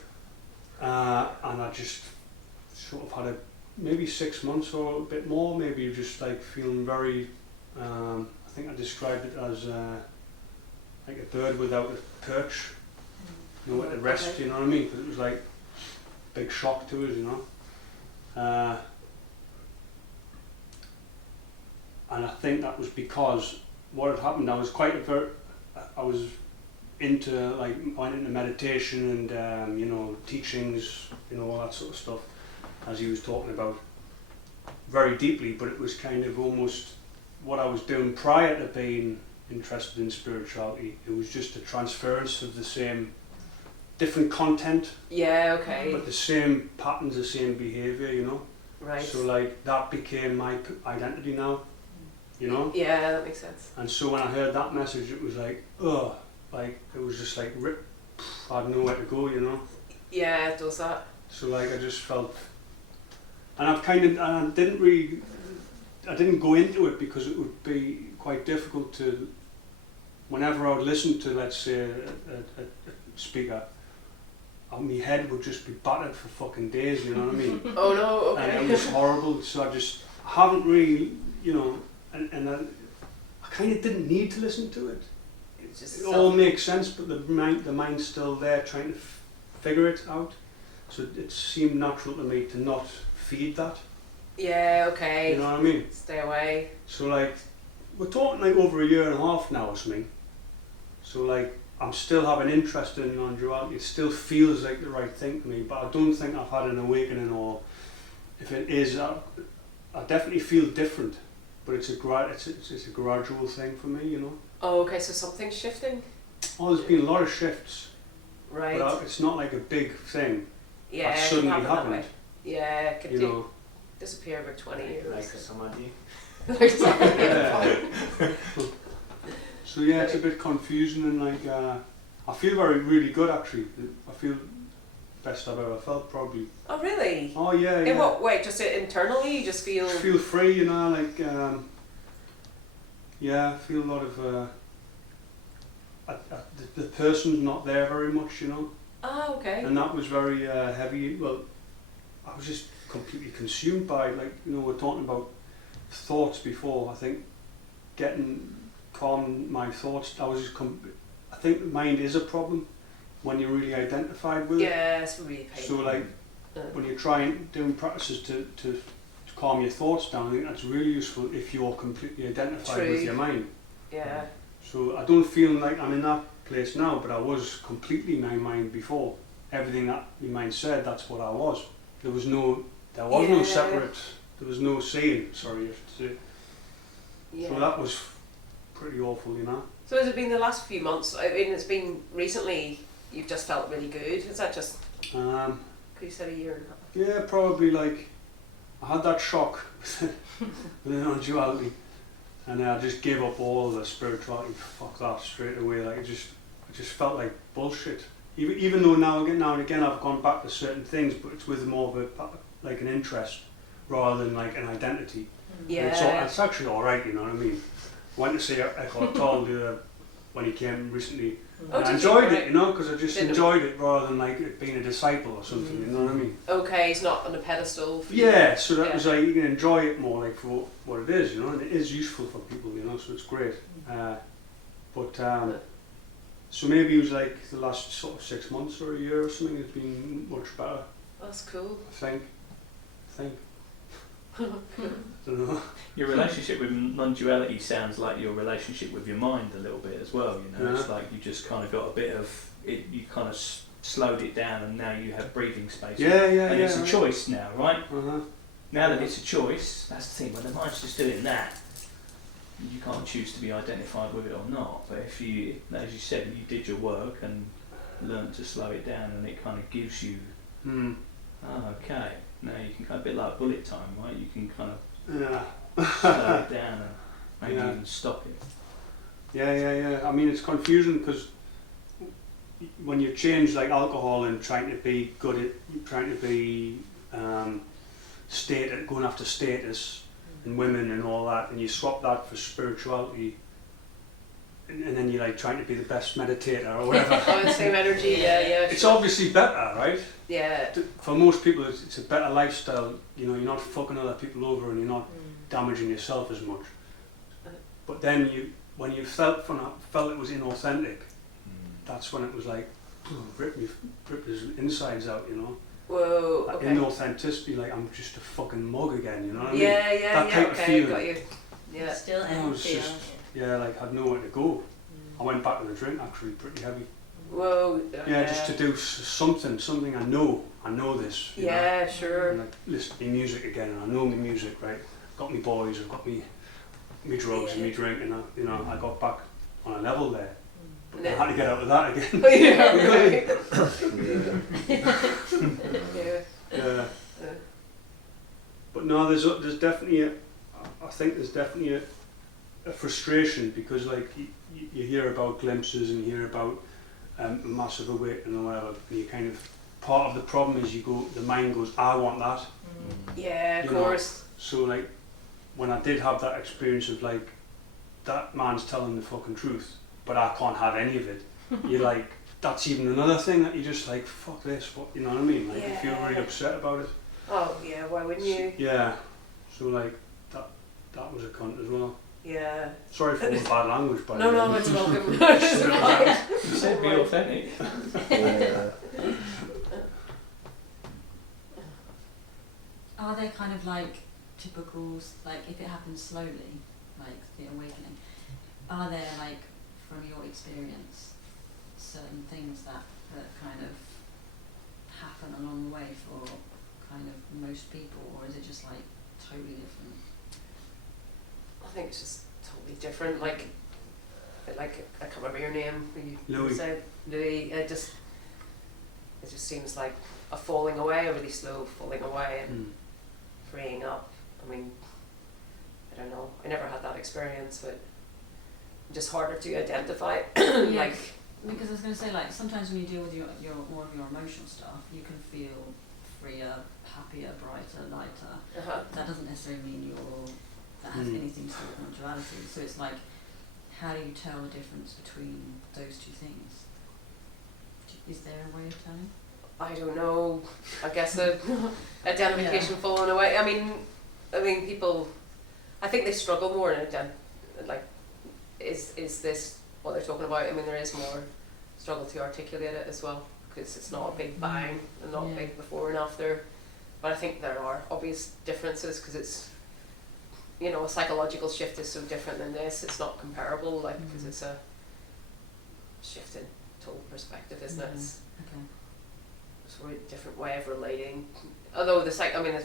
And I just sort of had maybe 6 months or a bit more, maybe just like feeling very, I think I described it as like a bird without a perch, you know, at rest, Okay. you know what I mean? 'Cause it was like a big shock to us, you know. And I think that was because what had happened, I was into, like, went into meditation and, you know, teachings, you know, all that sort of stuff, as he was talking about, very deeply, but it was kind of almost what I was doing prior to being interested in spirituality. It was just a transference of the same, different content, Yeah, okay. but the same patterns, the same behaviour, you know. Right. So like that became my identity now, you know. Yeah, that makes sense. And so when I heard that message, it was like, ugh, like it was just like I had nowhere to go, you know. Yeah, it does that. So like I just felt, and I didn't go into it because it would be quite difficult to, whenever I would listen to, let's say, a speaker, my head would just be battered for fucking days, you know what I mean? Oh no, okay. And it was horrible, so I haven't really, you know, and I kind of didn't need to listen to it. It's just It all makes sense, but the mind's still there trying to figure it out. So it seemed natural to me to not feed that. Yeah, okay. You know what I mean? Stay away. So like, we're talking like over a year and a half now or something. So like, I'm still having interest in non-duality. It still feels like the right thing to me, but I don't think I've had an awakening, or if it is, I definitely feel different. But it's a gradual thing for me, you know. Oh, okay, so something's shifting? Oh, there's been a lot of shifts, Right. but it's not like a big thing Yeah, that it can suddenly happen that happened. way. Yeah, it could You know, disappear over 20 years. Like Samadhi. Like something, Yeah. So yeah, it's a bit confusing, and like I feel really good actually. I feel best I've ever felt probably. Oh, really? Oh yeah, In yeah. what way? Just internally? You just feel... Feel free, you know, like yeah, I feel a lot of the person's not there very much, you know. Ah, okay. And that was very heavy. Well, I was just completely consumed by, like, you know, we're talking about thoughts before. I think getting calmed my thoughts. I think the mind is a problem when you're really identified with it. Yeah, it's really painful. So like when you're doing practices to calm your thoughts down, I think that's really useful if you're completely identified with your mind. Yeah. So I don't feel like I'm in that place now, but I was completely my mind before. Everything that my mind said, that's what I was. There was no separate, there was no saying, sorry, I should say. Yeah. So that was pretty awful, you know. So has it been the last few months? I mean, it's been recently. You've just felt really good. Is that just? Could you say a year and a half? Yeah, probably like I had that shock with the non-duality, and I just gave up all the spirituality. Fuck that straight away. Like it just felt like bullshit. Even though now and again I've gone back to certain things, but it's with more of an interest rather than like an identity. Yeah. It's actually all right, you know what I mean. I went to see Eckhart Tolle when he came recently. And I enjoyed it, you know, because I just enjoyed it rather than like it being a disciple or something, you know what I mean? Okay, he's not on a pedestal for you. Yeah, so that was like, you can enjoy it more like for what it is, you know, and it is useful for people, you know, so it's great. So maybe it was like the last sort of 6 months or a year or something, it's been much better. That's cool. I think. Don't know. Your relationship with non-duality sounds like your relationship with your mind a little bit as well, you know. It's like you just kind of got a bit of it, you kind of slowed it down and now you have breathing space. And it's a choice now, right? Now that it's a choice, that's the thing, when the mind's just doing that, you can't choose to be identified with it or not. But if you, as you said, you did your work and learned to slow it down, and it kind of gives you, okay, now you can kind of, a bit like bullet time, right? You can kind of slow it down and maybe even stop it. Yeah. I mean, it's confusing because when you change like alcohol and trying to be good at, trying to be going after status and women and all that, and you swap that for spirituality, and then you're like trying to be the best meditator or whatever. Oh, the same energy, yeah. It's obviously better, right? Yeah. For most people, it's a better lifestyle. You know, you're not fucking other people over, and you're not damaging yourself as much. But then when you felt it was inauthentic, that's when it was like rip his insides out, you know. Whoa. That Okay. inauthenticity, like I'm just a fucking mug again, you know what I mean? Yeah. That type of Okay, feeling. got you. Yeah. Still I was empty, just- aren't you? Yeah, like I had nowhere to go. I went back to the drink actually, pretty heavy. Whoa. Yeah, just to do something I know this. You know? Yeah, sure. And like listen to my music again, and I know my music, right? Got me boys, I've got me drugs and me drink, and you know, I got back on a level there. But I had to get out of that again. Yeah. But no, there's definitely I think there's definitely a frustration because like you hear about glimpses and you hear about a massive awakening or whatever, and you kind of, part of the problem is the mind goes, I want that. Yeah, of You know? course. So like when I did have that experience of like that man's telling the fucking truth, but I can't have any of it. You're like, that's even another thing that you just like, fuck this, what, you know what I mean? Like you feel really upset about it. Oh yeah, why wouldn't you? Yeah. So like that was a cunt as well. Yeah. Sorry for all the bad language, by the way. No, it's welcome. It's fine. You said be authentic. Are they kind of like typicals, like if it happens slowly, like the awakening, are there like, from your experience, certain things that kind of happen along the way for kind of most people, or is it just like totally different? I think it's just totally different. Like I can't remember your name. You Louis. said Louis. It just seems like a falling away, a really slow falling away and freeing up. I mean, I don't know. I never had that experience, but just harder to identify. Like, because I was going to say, like, sometimes when you deal with your more of your emotional stuff, you can feel freer, happier, brighter, lighter. That doesn't necessarily mean that has anything to do with non-duality. So it's like, how do you tell the difference between those two things? Is there a way of telling? I don't know. I guess identification falling away. I mean, people. I think they struggle more in is this what they're talking about? I mean, there is more struggle to articulate it as well, because it's not a big bang and not Yeah. big before and after. But I think there are obvious differences, because it's, you know, a psychological shift is so different than this. It's not comparable, like, because it's a shift in total perspective, isn't it? It's Okay. a really different way of relating. Although the the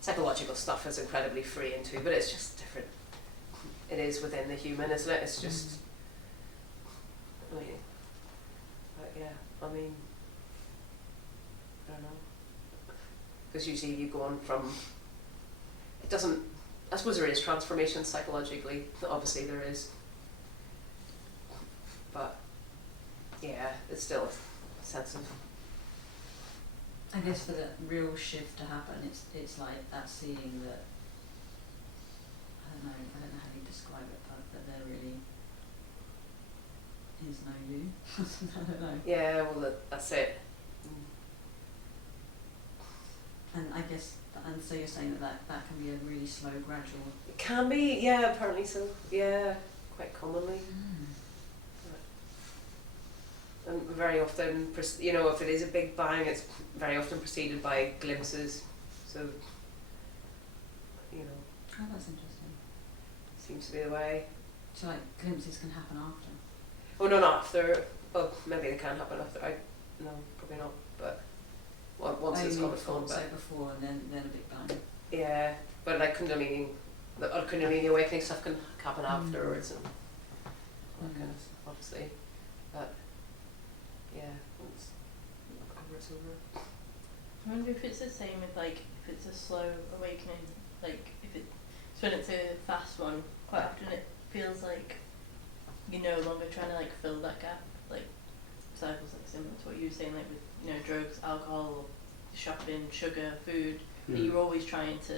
psychological stuff is incredibly freeing too, but it's just different. It is within the human, isn't it? It's just, I mean, I mean, I don't know. Because usually you go on from, it doesn't, I suppose there is transformation psychologically, obviously there is. But, yeah, it's still a sense of, I guess for the real shift to happen, it's like that seeing that, I don't know how you describe it, but that there really is no you. I don't know. yeah, well, that's it. And I guess, and so you're saying that can be a really slow, gradual. It can be, yeah, apparently so, yeah, quite commonly. And very often, you know, if it is a big bang, it's very often preceded by glimpses. So, you know, Oh, that's interesting. seems to be the way. So like glimpses can happen after. Oh no, not after. Oh, maybe they can happen after. No, probably not. But once it's got its gone. So before and then a big bang. Yeah, but like Kundalini, the Kundalini awakening stuff can happen afterwards and that kind of stuff, obviously. But yeah, once it's over. I wonder if it's the same with like if it's a slow awakening, like if when it's a fast one, quite often it feels like you're no longer trying to like fill that gap. Like cycles like similar to what you were saying, like with, you know, drugs, alcohol, shopping, sugar, food. That you're always trying to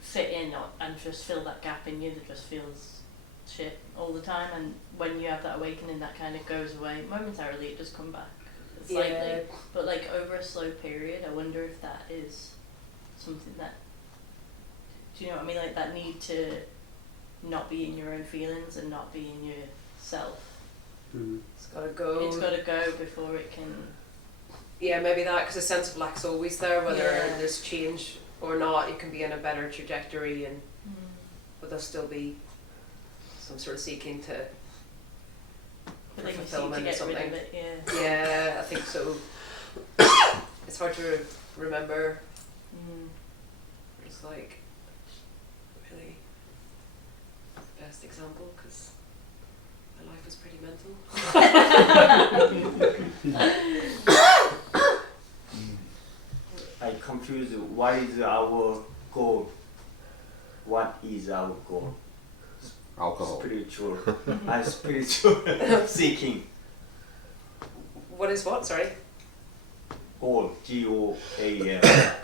fit in and just fill that gap in you that just feels shit all the time. And when you have that awakening, that kind of goes away momentarily. It does come back slightly, Yeah. but like over a slow period, I wonder if that is something that, do you know what I mean? Like that need to not be in your own feelings and not be in yourself. It's gotta go. It's got to go before it can. Yeah, maybe that, because the sense of lack's always there, whether Yeah. there's change or not. You can be in a better trajectory, and but there'll still be some sort of seeking to But then you seem to fulfillment or get rid something. of it, yeah. Yeah, I think so. It's hard to remember. It's like really the best example, because my life is pretty mental. I confuse what is our goal. What is our goal? Alcohol. Spiritual. Spiritual seeking. What is what? Sorry. Goal. Goal.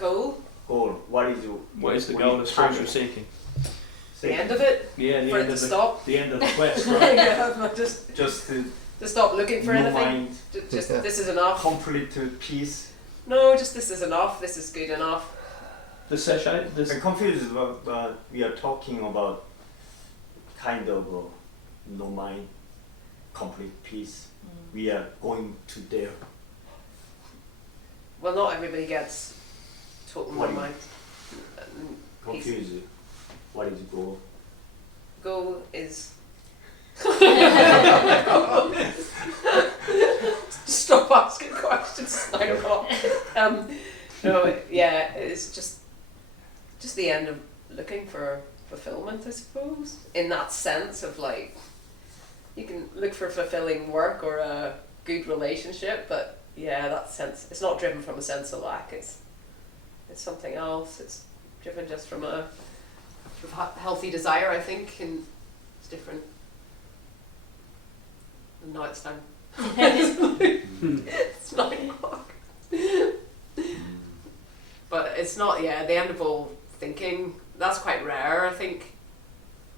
Goal. Goal. What is What is the what goal of is spiritual target? seeking? The end of it. Yeah, the For it end to of the stop. the end of the quest, right? Yeah, just Just to stop looking for no anything. mind, Just this is enough. complete peace. No, just this is enough. This is good enough. The session, I'm confused, but we are talking about kind of no mind, complete peace. We are going to there. Well, not everybody gets total What no do you- mind. Peace. Confused. What is goal? Goal is. Stop asking questions. I don't know. No, yeah, it's just the end of looking for fulfillment, I suppose. In that sense of like, you can look for fulfilling work or a good relationship, but yeah, that sense, it's not driven from a sense of lack. It's something else. It's driven just from a sort of healthy desire, I think, and it's different. And now it's time. It's 9 o'clock. But it's not, yeah, the end of all thinking, that's quite rare, I think.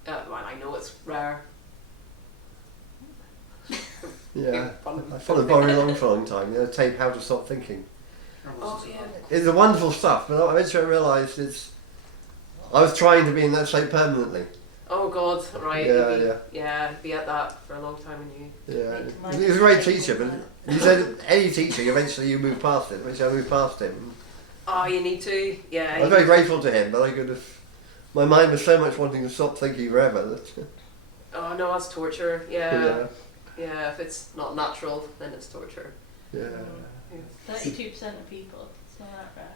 Well, I know it's rare. Yeah, I followed Barry along for a long time. You know, tape How to Stop Thinking. Oh, yeah. It's a wonderful stuff, but eventually I realised I was trying to be in that state permanently. Oh God, right. Yeah, you'd be, yeah. yeah, be at that for a long time, and you. Yeah, he was a great teacher, but he said any teacher, eventually you move past it, which I moved past him. Oh, you need to. Yeah. I'm very grateful to him, but I could have. My mind was so much wanting to stop thinking forever that. Oh no, that's torture. Yeah. Yeah. If it's not natural, then it's torture. Yeah. 32% of people. It's not that rare.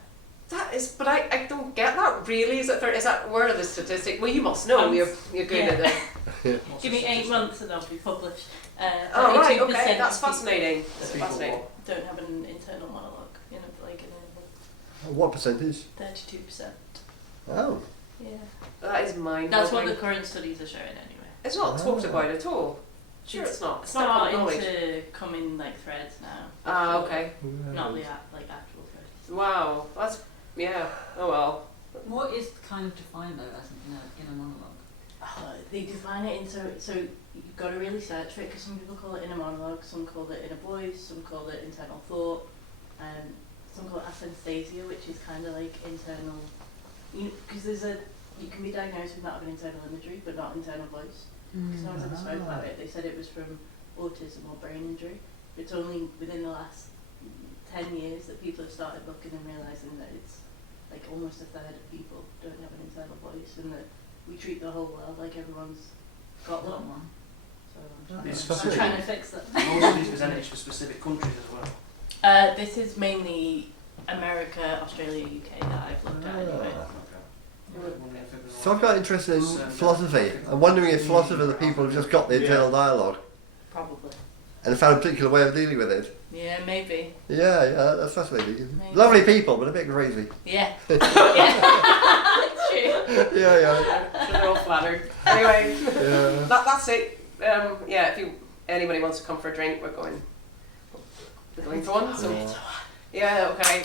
That is, but I don't get that really. Is that where are the statistics? Well, you must know. You're good Yeah. at it. Give me 8 months and they'll be published. Oh right, 32% okay, that's of people fascinating. That's People fascinating. what? Don't have an internal monologue, you know, like in What percentage? 32%. Oh. Yeah. That is mind. That's what the current studies are showing anyway. It's not talked about at all. Sure, it's not. It's not common Starting knowledge. to come in like threads now. Ah, okay. Not the like actual threads. Wow, that's yeah. Oh well. What is kind of defined though as in a monologue? They define it into so you've got to really search for it because some people call it inner monologue, some call it inner voice, some call it internal thought, and some call it asensthesia, which is kind of like internal. Because you can be diagnosed with not having internal imagery but not internal voice. Because no one's ever spoke about it. They said it was from autism or brain injury. But it's only within the last 10 years that people have started looking and realising that it's like almost a third of people don't have an internal voice, and that we treat the whole world like everyone's got one. So I'm trying to fix that. Most of these percentage for specific countries as well. This is mainly America, Australia, UK that I've looked at anyway. So I've got interested in philosophy. I'm wondering if philosophers are the people who've just got the internal dialogue Probably. and found a particular way of dealing with it. Yeah, maybe. Yeah, that's fascinating. Maybe. Lovely people, but a bit crazy. Yeah. Yeah. True. Yeah. So they're all flattered. Anyway, Yeah. that's it. Yeah, if anybody wants to come for a drink, we're going for one. So Yeah. yeah, okay.